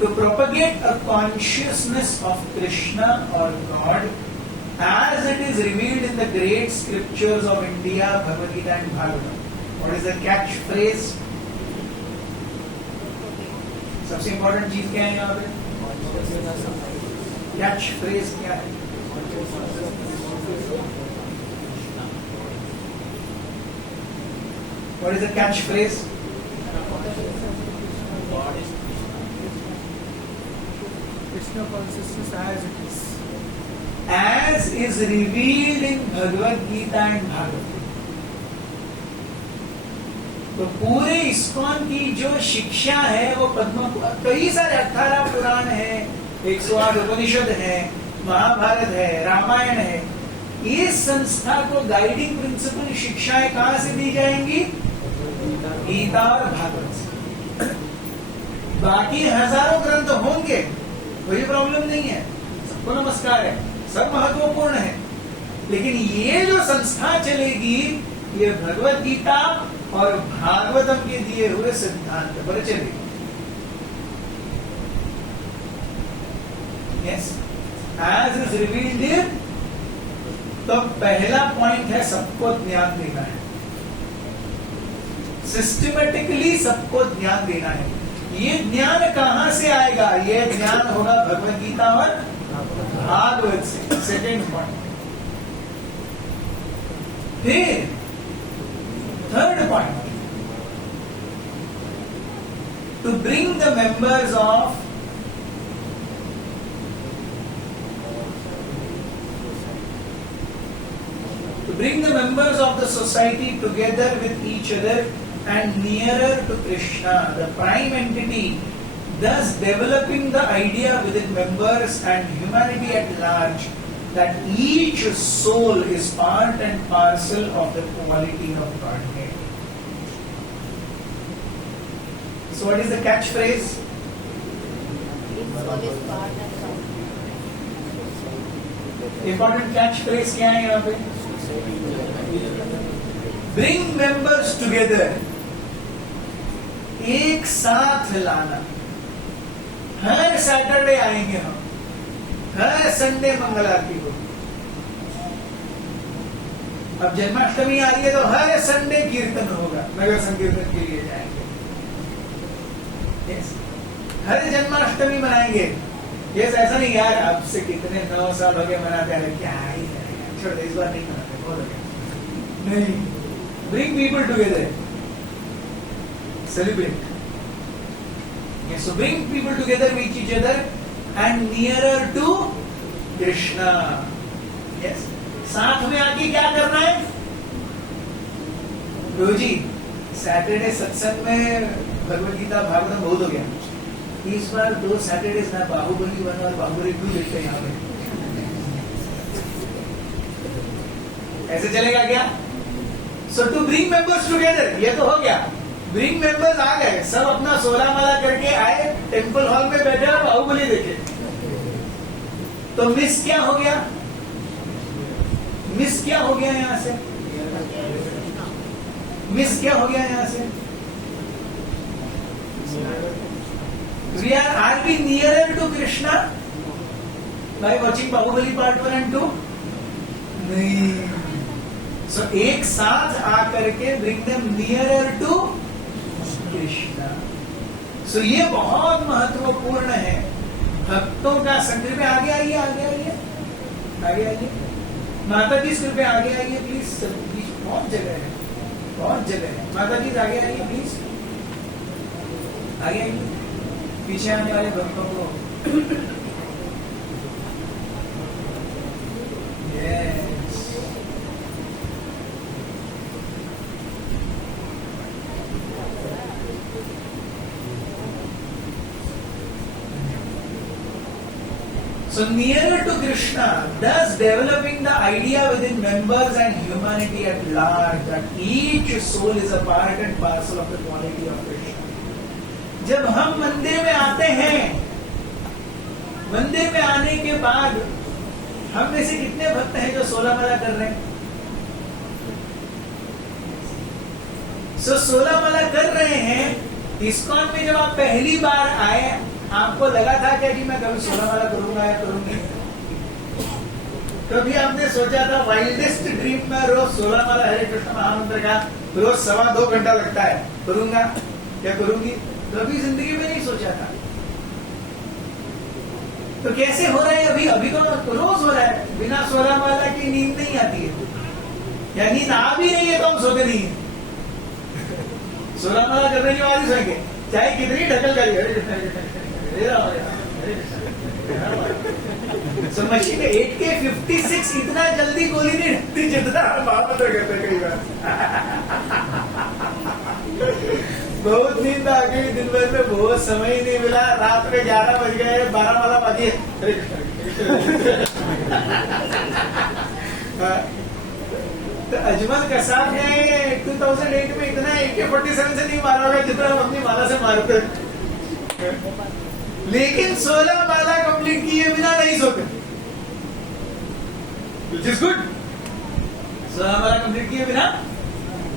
to propagate a consciousness of Krishna or God as it is revealed in the great scriptures of India, Bhagavad Gita and Bhagavatam. What is the catchphrase? सबसे important चीज क्या है यहाँ पे? Catchphrase क्या है? What is the catchphrase? Krishna consciousness as it is. As is revealed in Bhagavad Gita and Bhagavatam. तो पूरे इस्कॉन की जो शिक्षा है वो पद्म, कई सारे 18 पुराण है, 108 उपनिषद है, महाभारत है, रामायण है। इस संस्था को गाइडिंग प्रिंसिपल शिक्षाएं कहां से दी जाएंगी? गीता और भागवत से। बाकी हजारों ग्रंथ होंगे, कोई प्रॉब्लम नहीं है, सबको नमस्कार है, सब महत्वपूर्ण है, लेकिन ये जो संस्था चलेगी ये भगवत गीता और भागवतम के दिए हुए सिद्धांत पर चलेगी। Yes, as is revealed in. तो पहला पॉइंट है सबको ज्ञान देना है, सिस्टमेटिकली सबको ज्ञान देना है। ये ज्ञान कहां से आएगा? ये ज्ञान होगा भगवत गीता और भागवत से। Second point. फिर third point, to bring the members of the society together with each other and nearer to Krishna, the prime entity, thus developing the idea within members and humanity at large that each soul is part and parcel of the quality of Godhead. So what is the catchphrase? Important catchphrase क्या है यहाँ पे? Bring members together, एक साथ लाना। हर Saturday आएंगे हम, हर Sunday मंगल आरती को। अब जन्माष्टमी आ रही है तो हर संडे कीर्तन होगा, नगर संकीर्तन के लिए जाएंगे। yes. हर जन्माष्टमी मनाएंगे। यस, ऐसा नहीं यार अब से कितने 9 साल हो गए मनाते हैं, क्या ही छोड़ दे, इस बार नहीं मनाते, बहुत हो गया। नहीं, bring people together, celebrate. Yes, so bring people together with each other and nearer to Krishna. Yes, साथ में आके क्या करना है? रोजी सैटरडे सत्संग में भगवद गीता भागवत बहुत हो गया, इस बार 2 सैटरडेज ना बाहुबली 1 और बाहुबली 2 देखते हैं यहाँ पे। ऐसे चलेगा क्या? सो टू ब्रिंग मेंबर्स टुगेदर, ये तो हो गया। ब्रिंग मेंबर्स आ गए, सब अपना 16 माला करके आए, टेम्पल हॉल में बैठे और बाहुबली देखे। तो मिस क्या हो गया? मिस क्या हो गया यहां से? मिस क्या हो गया यहां से? Are we nearer to Krishna by watching Bahubali Part 1 and 2? नहीं। So एक साथ आकर के bring them nearer to Krishna. So ये बहुत महत्वपूर्ण है भक्तों का संकल्प। आगे आइए, आगे आइए, आगे आइए। माता जी सिर्फ आगे आइए प्लीज, बहुत जगह है, बहुत जगह है। माता जी आगे आइए प्लीज, आगे आइए, पीछे आने वाले भक्तों को। Yes, so nearer to Krishna, thus developing the idea within members and humanity at large that each soul is a part and parcel of the quality of Krishna. जब हम मंदिर में आते हैं, मंदिर में आने के बाद हम में से कितने भक्त हैं जो 16 माला कर रहे हैं? 16 माला कर रहे हैं। इस्कॉन में जब आप पहली बार आए, आपको लगा था क्या कि मैं कभी 16 माला करूंगा या करूंगी? कभी आपने सोचा था वाइल्डेस्ट ड्रीम में रोज 16 माला हरे कृष्ण महामंत्र का रोज 1.25 घंटा लगता है, करूंगा या करूंगी? कभी जिंदगी में नहीं सोचा था। तो कैसे हो रहा है अभी? अभी तो रोज हो रहा है। बिना 16 माला की नींद नहीं आती है, या नींद आ भी नहीं है तो हम सोते नहीं है। 16 माला करने के बाद ही सोएंगे, चाहे कितनी ढकल करिए। So मशीन 8K56 इतना जल्दी गोली नहीं ढकती जितना हम बात करते कई बार। बहुत नींद आ गई, दिन भर में बहुत समय ही नहीं मिला, रात में 11 बज गए, 12 वाला बजे। तो अजमल कसाब ने 2008 में इतना AK-47 से नहीं मारा होगा जितना हम अपनी माला से मारते, लेकिन 16 माला कंप्लीट किए बिना नहीं सोते, which is good। 16 Mala complete किए बिना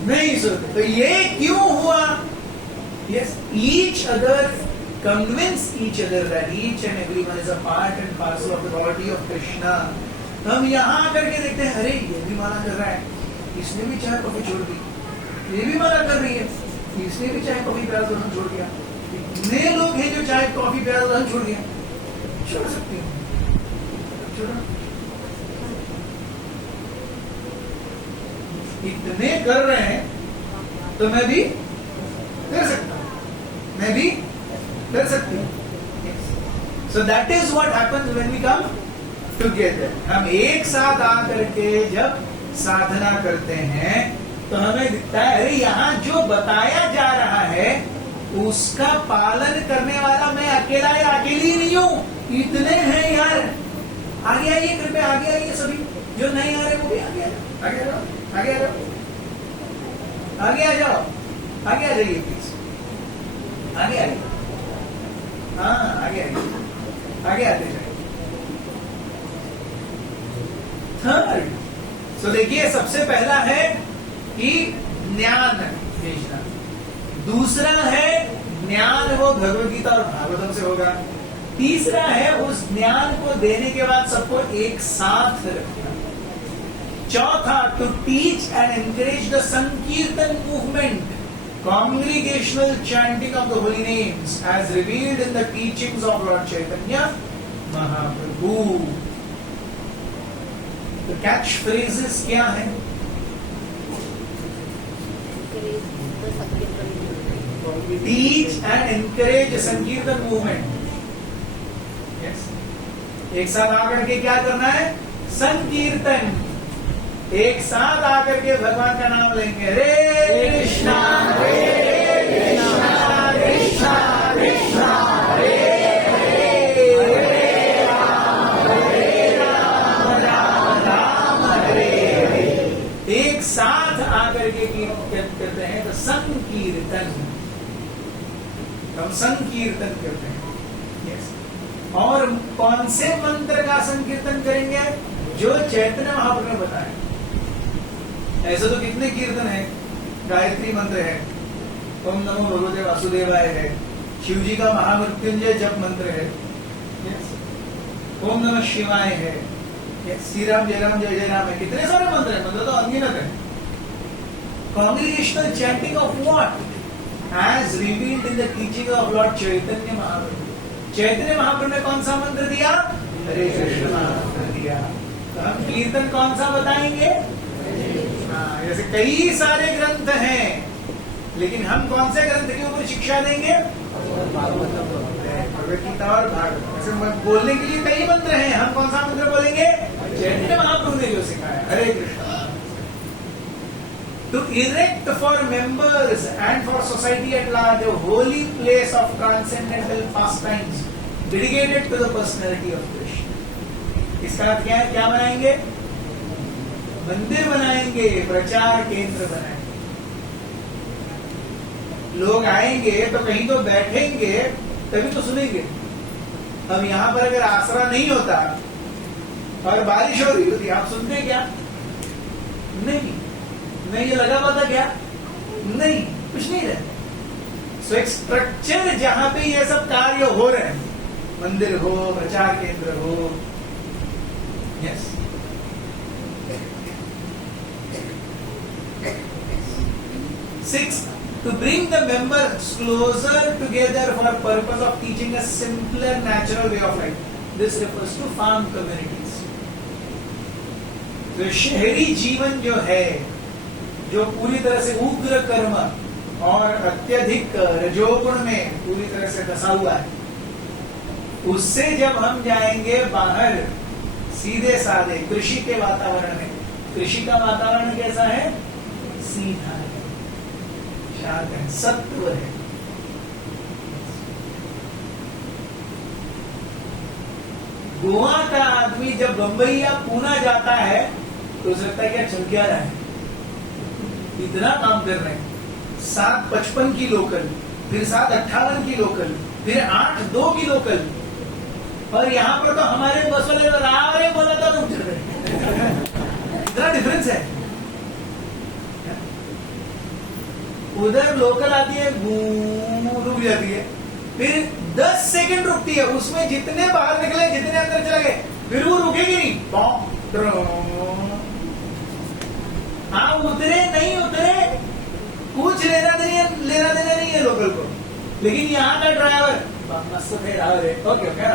नहीं सोते। तो ये क्यों हुआ? Yes, each other convince each other that each and everyone is a part and parcel of the body of Krishna। हम यहाँ आकर के देखते हैं, अरे ये भी माला कर रहा है, इसने भी चाय कॉफी छोड़ दी, ये भी माला कर रही है, इसने भी चाय कॉफी प्याज लहसुन छोड़ दिया। इतने लोग हैं जो चाय कॉफी प्याज लहसुन छोड़ दिया, छोड़ सकती हूँ, छोड़ो। इतने कर रहे हैं तो मैं भी कर सकता हूं, मैं भी कर सकती हूँ। So that is what happens when we come together। हम एक साथ आकर के जब साधना करते हैं तो हमें दिखता है, अरे यहाँ जो बताया जा रहा है उसका पालन करने वाला मैं अकेला या अकेली नहीं हूँ, इतने हैं यार। आगे आइए कृपया, आगे आइए सभी, जो नहीं आ रहे वो भी आगे आ जाओ, आगे आ जाओ, आगे आ जाओ, आगे आ जाओ, आगे आ जाइए प्लीज, आगे आइए, हाँ आगे आइए, आगे आते जाइए। थर्ड, तो देखिए सबसे पहला है कि ज्ञान भेजना, दूसरा है ज्ञान वो भगवद गीता और भागवतम से होगा, तीसरा है उस ज्ञान को देने के बाद सबको एक साथ रखना, चौथा to teach and encourage the sankirtan movement, congregational chanting of the holy names as revealed in the teachings of Lord Chaitanya Mahaprabhu। तो कैच फ्रेजेस क्या है? टीच एंड एनकरेज संकीर्तन मूवमेंट। यस, एक साथ आकर के क्या करना है? संकीर्तन। एक साथ आकर के भगवान का नाम लेंगे, हरे कृष्णा कृष्णा कृष्णा कृष्णा हरे हरे, हरे राम राम राम हरे हरे। एक साथ आकर के कीर्तन करते हैं तो संकीर्तन, हम संकीर्तन करते हैं। यस, और कौन से मंत्र का संकीर्तन करेंगे? जो चैतन्य महाप्रभु ने बताया। ऐसे तो कितने कीर्तन है, गायत्री मंत्र है, ओम नमो भगवते वासुदेवाय है, शिव जी का महामृत्युंजय जप मंत्र है, ओम नमः शिवाय है, श्री राम जय राम है, कितने सारे मंत्र है, मंत्र तो अनगिनत है। Congregational chanting of what? As revealed in the teaching of Lord Chaitanya Mahaprabhu. Chaitanya Mahaprabhu ने कौन सा मंत्र दिया? हरे कृष्ण मंत्र दिया। तो हम कीर्तन कौन सा बताएंगे? जैसे कई सारे ग्रंथ हैं, लेकिन हम कौन से ग्रंथ के ऊपर शिक्षा देंगे? भगवत गीता और भागवत। ऐसे बोलने के लिए कई मंत्र हैं, हम कौन सा मंत्र बोलेंगे? चैतन्य महाप्रभु ने जो सिखाया, हरे Krishna. To erect for members and for society at large a holy place of transcendental pastimes dedicated to the personality of Krishna। इसका अर्थ क्या है? क्या बनाएंगे? मंदिर बनाएंगे, प्रचार केंद्र बनाएंगे। लोग आएंगे तो कहीं तो बैठेंगे, तभी तो सुनेंगे। अब यहाँ पर अगर आसरा नहीं होता और बारिश हो रही होती, आप सुनते क्या? नहीं। मैं ये लगा पाता क्या? नहीं, कुछ नहीं रहता। सो एक स्ट्रक्चर जहां पे ये सब कार्य हो रहे हैं, मंदिर हो, प्रचार केंद्र हो। Yes, Six, to bring the members closer together for purpose of teaching a simpler, natural way of life. This refers to farm communities. तो शहरी जीवन जो है, जो पूरी तरह से उग्र कर्म और अत्यधिक रजोगुण में पूरी तरह से धसा हुआ है, उससे जब हम जाएंगे बाहर सीधे साधे कृषि के वातावरण में, कृषि का वातावरण कैसा है? सीधा है, शांत है, सत्व है। गोवा का आदमी जब बंबई या पूना जाता है तो लगता है क्या चल क्या रहा है, इतना काम कर रहे हैं। 7:55 की लोकल, फिर 7:58 की लोकल, फिर 8:02 की लोकल, और यहाँ पर तो हमारे बस वाले रावरे बोला था तुम चल रहे। इतना डिफरेंस है। उधर लोकल आती है, रुक जाती है, फिर 10 सेकंड रुकती है, उसमें जितने बाहर निकले, जितने अंदर चले गए, फिर वो रुकेगी नहीं। हाँ, उतरे नहीं उतरे कुछ लेना देना नहीं है लोकल को, लेकिन यहाँ का ड्राइवर मस्त थे, ओके क्या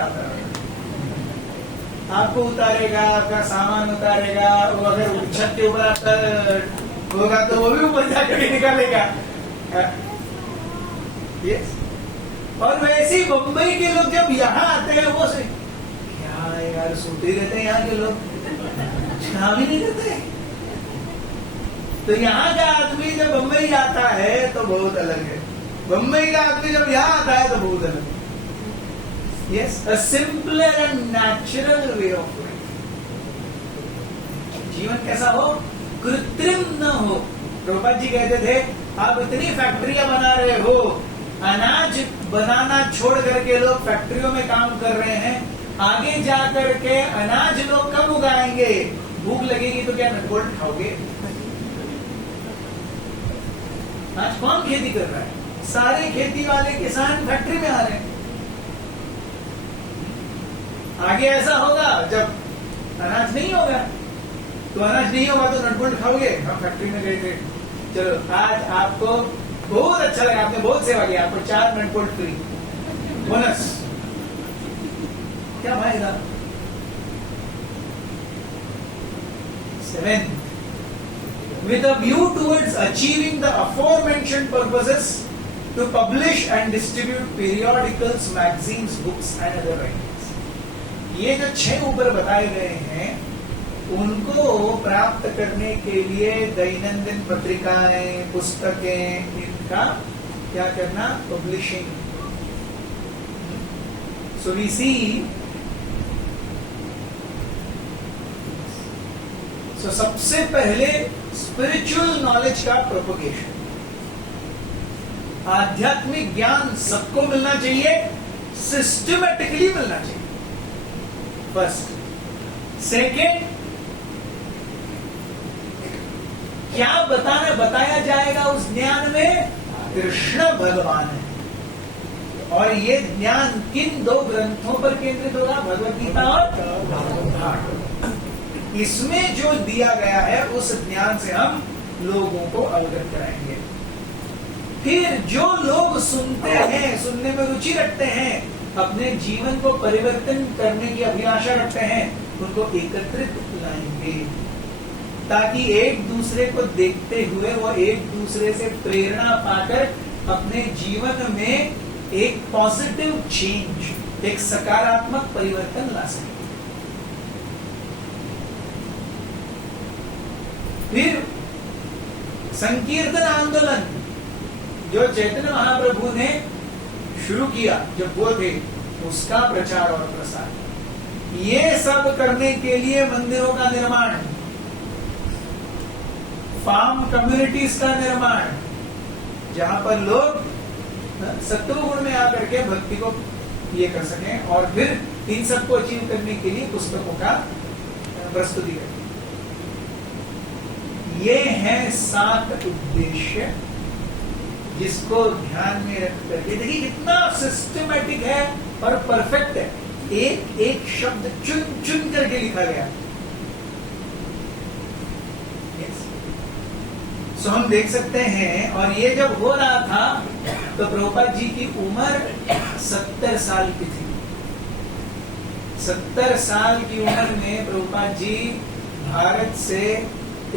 आपको उतारेगा, आपका सामान उतारेगा, वो अगर छत के ऊपर आपका होगा तो वो भी ऊपर जाकर के निकालेगा। यस, और वैसे ही मुंबई के लोग जब यहाँ आते हैं, वो से क्या यार सोते रहते हैं यहाँ के लोग, काम ही नहीं करते। तो यहाँ का आदमी जब मुंबई आता है तो बहुत अलग है, मुंबई का आदमी जब यहाँ आता है तो बहुत अलग है। Yes, a simpler and natural way of life. जीवन कैसा हो? कृत्रिम न हो। प्रभुपाद जी कहते थे, आप इतनी फैक्ट्रियां बना रहे हो, अनाज बनाना छोड़ करके लोग फैक्ट्रियों में काम कर रहे हैं, आगे जाकर के अनाज लोग कब उगाएंगे? भूख लगेगी तो क्या नटबोल्ट खाओगे? आज कौन खेती कर रहा है? सारे खेती वाले किसान फैक्ट्री में आ रहे हैं। आगे ऐसा होगा जब अनाज नहीं होगा, तो अनाज नहीं होगा तो नटबोल्ट खाओगे। हम फैक्ट्री में गए थे, चलो आज आपको बहुत अच्छा लगा, आपने बहुत सेवा की, आपको 4 नटबोल्ट फ्री बोनस। क्या फायदा? 7 with a view towards achieving the aforementioned purposes to publish and distribute periodicals, magazines, books and other writings. ये जो 6 ऊपर बताए गए हैं उनको प्राप्त करने के लिए दैनंदिन पत्रिकाएं, पुस्तकें, इनका क्या करना? Publishing. So we see, so सबसे पहले स्पिरिचुअल नॉलेज का प्रोपोगेशन. आध्यात्मिक ज्ञान सबको मिलना चाहिए, सिस्टमेटिकली मिलना चाहिए. फर्स्ट. सेकेंड, क्या बताया जाएगा उस ज्ञान में? कृष्ण भगवान है. और ये ज्ञान किन 2 ग्रंथों पर केंद्रित होगा? भगवद गीता और भागवत. इसमें जो दिया गया है उस ज्ञान से हम लोगों को अवगत कराएंगे. फिर जो लोग सुनते हैं, सुनने में रुचि रखते हैं, अपने जीवन को परिवर्तन करने की अभिलाषा रखते हैं, उनको एकत्रित लाएंगे ताकि एक दूसरे को देखते हुए वो एक दूसरे से प्रेरणा पाकर अपने जीवन में एक पॉजिटिव चेंज, एक सकारात्मक परिवर्तन ला सके. फिर संकीर्तन आंदोलन जो चैतन्य महाप्रभु ने शुरू किया जब वो थे, उसका प्रचार और प्रसार. ये सब करने के लिए मंदिरों का निर्माण, फार्म कम्युनिटीज का निर्माण, जहां पर लोग सत्वगुण में आकर के भक्ति को ये कर सकें, और फिर इन सबको अचीव करने के लिए पुस्तकों का प्रस्तुतिकरण. ये है 7 उद्देश्य जिसको ध्यान में रख करके देखिए कितना सिस्टमेटिक है और परफेक्ट है. एक एक शब्द चुन चुन करके लिखा गया. सो हम देख सकते हैं. और ये जब हो रहा था तो प्रभुपाद जी की उम्र 70 साल की थी. 70 साल की उम्र में प्रभुपाद जी भारत से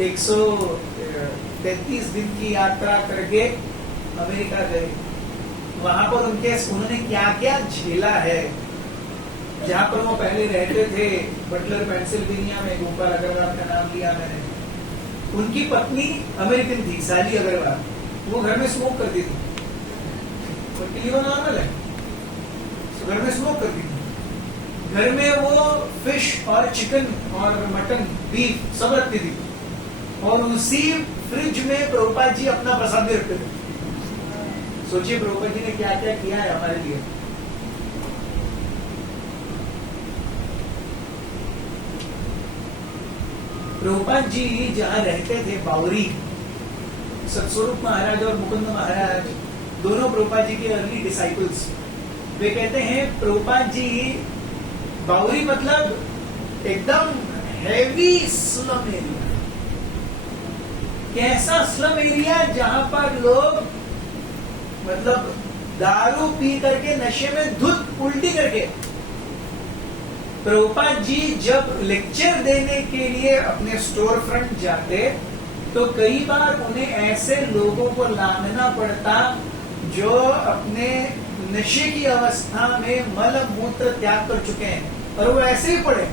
133 दिन की यात्रा करके अमेरिका गए. वहां पर उन्होंने क्या क्या झेला है. जहां पर वो पहले रहते थे, बटलर पेंसिल्वेनिया में, गोपाल अग्रवाल का नाम लिया मैंने. उनकी पत्नी अमेरिकन थी, साली अग्रवाल. वो घर में स्मोक करती थी. उनके लिए वो नॉर्मल है, तो घर में स्मोक करती थी. घर में वो फिश और चिकन और मटन, बीफ सब रखती थी. और उसी फ्रिज में प्रभुपाद जी अपना प्रसाद भी रखते थे. सोचिए प्रभुपाद जी ने क्या क्या किया है हमारे लिए. प्रभुपाद जी जहां रहते थे, बावरी, सतस्वरूप महाराज और मुकुंद महाराज दोनों प्रभुपाद जी के अर्ली डिसाइपल्स. वे कहते हैं प्रभुपाद जी, बावरी मतलब एकदम हैवी स्लम एरिया. कैसा स्लम एरिया? जहां पर लोग मतलब दारू पी करके नशे में धुत उल्टी करके. प्रभुपाद जी जब लेक्चर देने के लिए अपने स्टोर फ्रंट जाते तो कई बार उन्हें ऐसे लोगों को लाना पड़ता जो अपने नशे की अवस्था में मल मूत्र त्याग कर चुके हैं और वो ऐसे ही पड़े.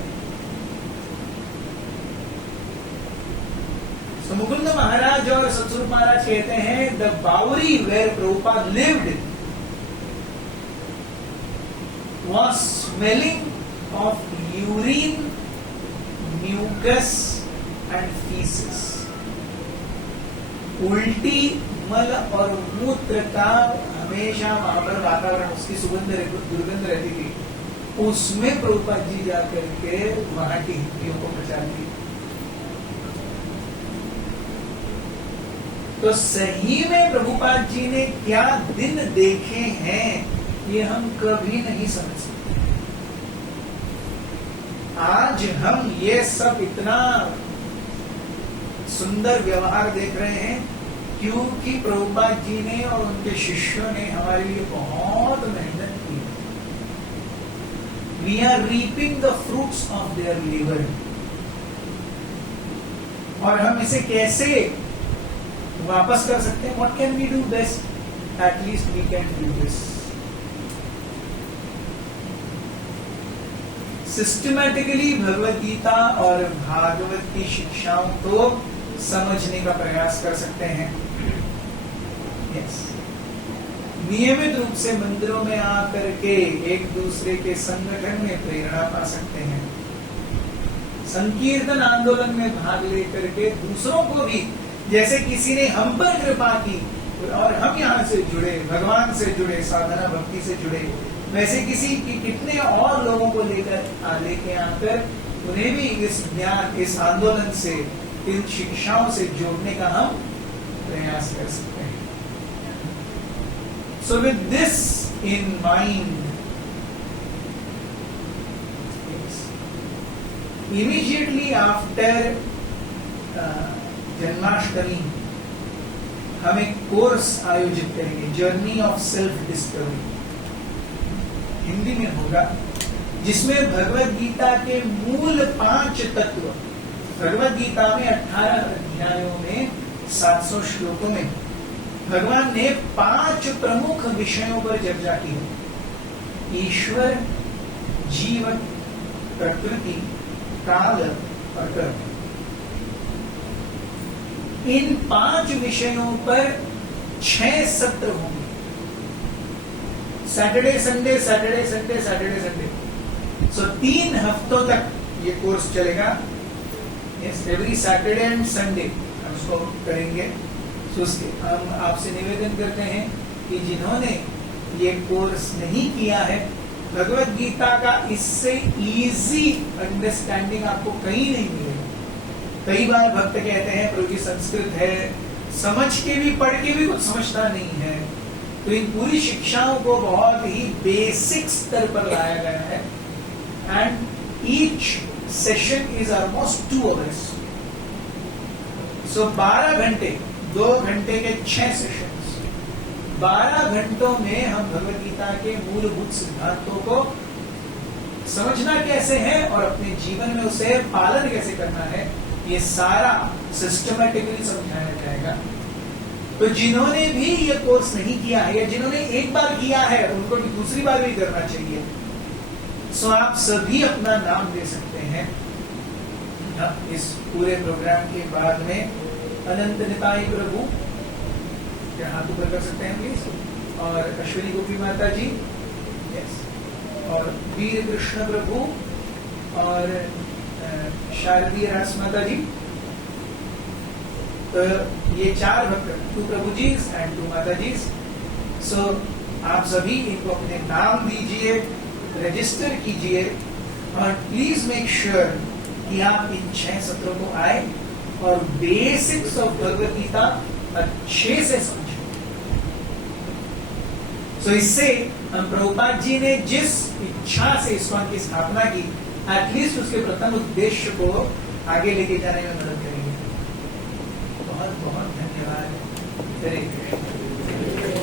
तो मुकुंद महाराज और सतस्वरूप महाराज कहते हैं, the Bowery where Prabhupada lived was smelling of urine, mucus and feces. उल्टी, मल और मूत्र का हमेशा वहां पर वातावरण, उसकी सुगंध दुर्गंध रहती थी. उसमें प्रभुपाद जी जाकर के वहां की हिंदियों को प्रचार किया. तो सही में प्रभुपाद जी ने क्या दिन देखे हैं ये हम कभी नहीं समझ सकते. आज हम ये सब इतना सुंदर व्यवहार देख रहे हैं क्योंकि प्रभुपाद जी ने और उनके शिष्यों ने हमारे लिए बहुत मेहनत की. We are reaping the fruits of their labour. और हम इसे कैसे वापस कर सकते हैं. What can we do best? At least we can do this. Systematically Bhagavad Gita और भागवत की शिक्षाओं को समझने का प्रयास कर सकते हैं. yes. नियमित रूप से मंदिरों में आकर के एक दूसरे के संगठन में प्रेरणा पा सकते हैं. संकीर्तन आंदोलन में भाग लेकर के दूसरों को भी, जैसे किसी ने हम पर कृपा की और हम यहाँ से जुड़े, भगवान से जुड़े, साधना भक्ति से जुड़े, वैसे किसी की कितने और लोगों को लेके आकर उन्हें भी इस ज्ञान, इस आंदोलन से, इन शिक्षाओं से जोड़ने का हम प्रयास कर सकते हैं. So with this in mind, immediately after Janmashtami हम एक कोर्स आयोजित करेंगे, journey of self discovery, Hindi में होगा, जिसमें भगवत गीता के मूल 5 तत्व, भगवत गीता में 18 अध्यायों में 700 श्लोकों में भगवान ने 5 प्रमुख विषयों पर चर्चा की है. ईश्वर, जीवन, प्रकृति, काल और कर्म. इन 5 विषयों पर 6 सत्र होंगे. Saturday Sunday, Saturday Sunday, Saturday Sunday. So 3 हफ्तों तक ये कोर्स चलेगा. Yes, every Saturday and Sunday हम उसको करेंगे. सो हम आपसे निवेदन करते हैं कि जिन्होंने ये कोर्स नहीं किया है, भगवत गीता का इससे इजी अंडरस्टैंडिंग आपको कहीं नहीं मिलेगा. कई बार भक्त कहते हैं प्रभु जी संस्कृत है, समझ के भी, पढ़ के भी कुछ समझता नहीं है. तो इन पूरी शिक्षाओं को बहुत ही बेसिक स्तर पर लाया गया है. And each session is almost 2 hours. सो 12 घंटे, 2 घंटे के 6 सेशंस, 12 घंटों में हम भगवत गीता के मूलभूत सिद्धांतों को समझना कैसे है और अपने जीवन में उसे पालन कैसे करना है, ये सारा सिस्टमैटिकली समझाया जाएगा. तो जिन्होंने भी ये कोर्स नहीं किया है या जिन्होंने एक बार किया है, उनको भी दूसरी बार भी करना चाहिए. सो आप सभी अपना नाम दे सकते हैं इस पूरे प्रोग्राम के बाद में. अनंत निताई प्रभु, क्या हाथ ऊपर कर सकते हैं प्लीज, और अश्विनी गोपी माता जी, यस, और वीर कृष्ण प्रभु और शारदीय रास माता जी. तो ये 4 भक्त, 2 प्रभु जी एंड 2 माता जी. सो आप सभी इनको अपने नाम दीजिए, रजिस्टर कीजिए और प्लीज मेक श्योर कि आप इन 6 सत्रों को आए और बेसिक्स ऑफ भगवत गीता अच्छे से समझें. सो इससे हम प्रभुपाद जी ने जिस इच्छा से ISKCON की स्थापना की, एटलीस्ट उसके प्रथम उद्देश्य को आगे लेके जाने में मदद करेंगे. बहुत बहुत धन्यवाद. हरे कृष्ण.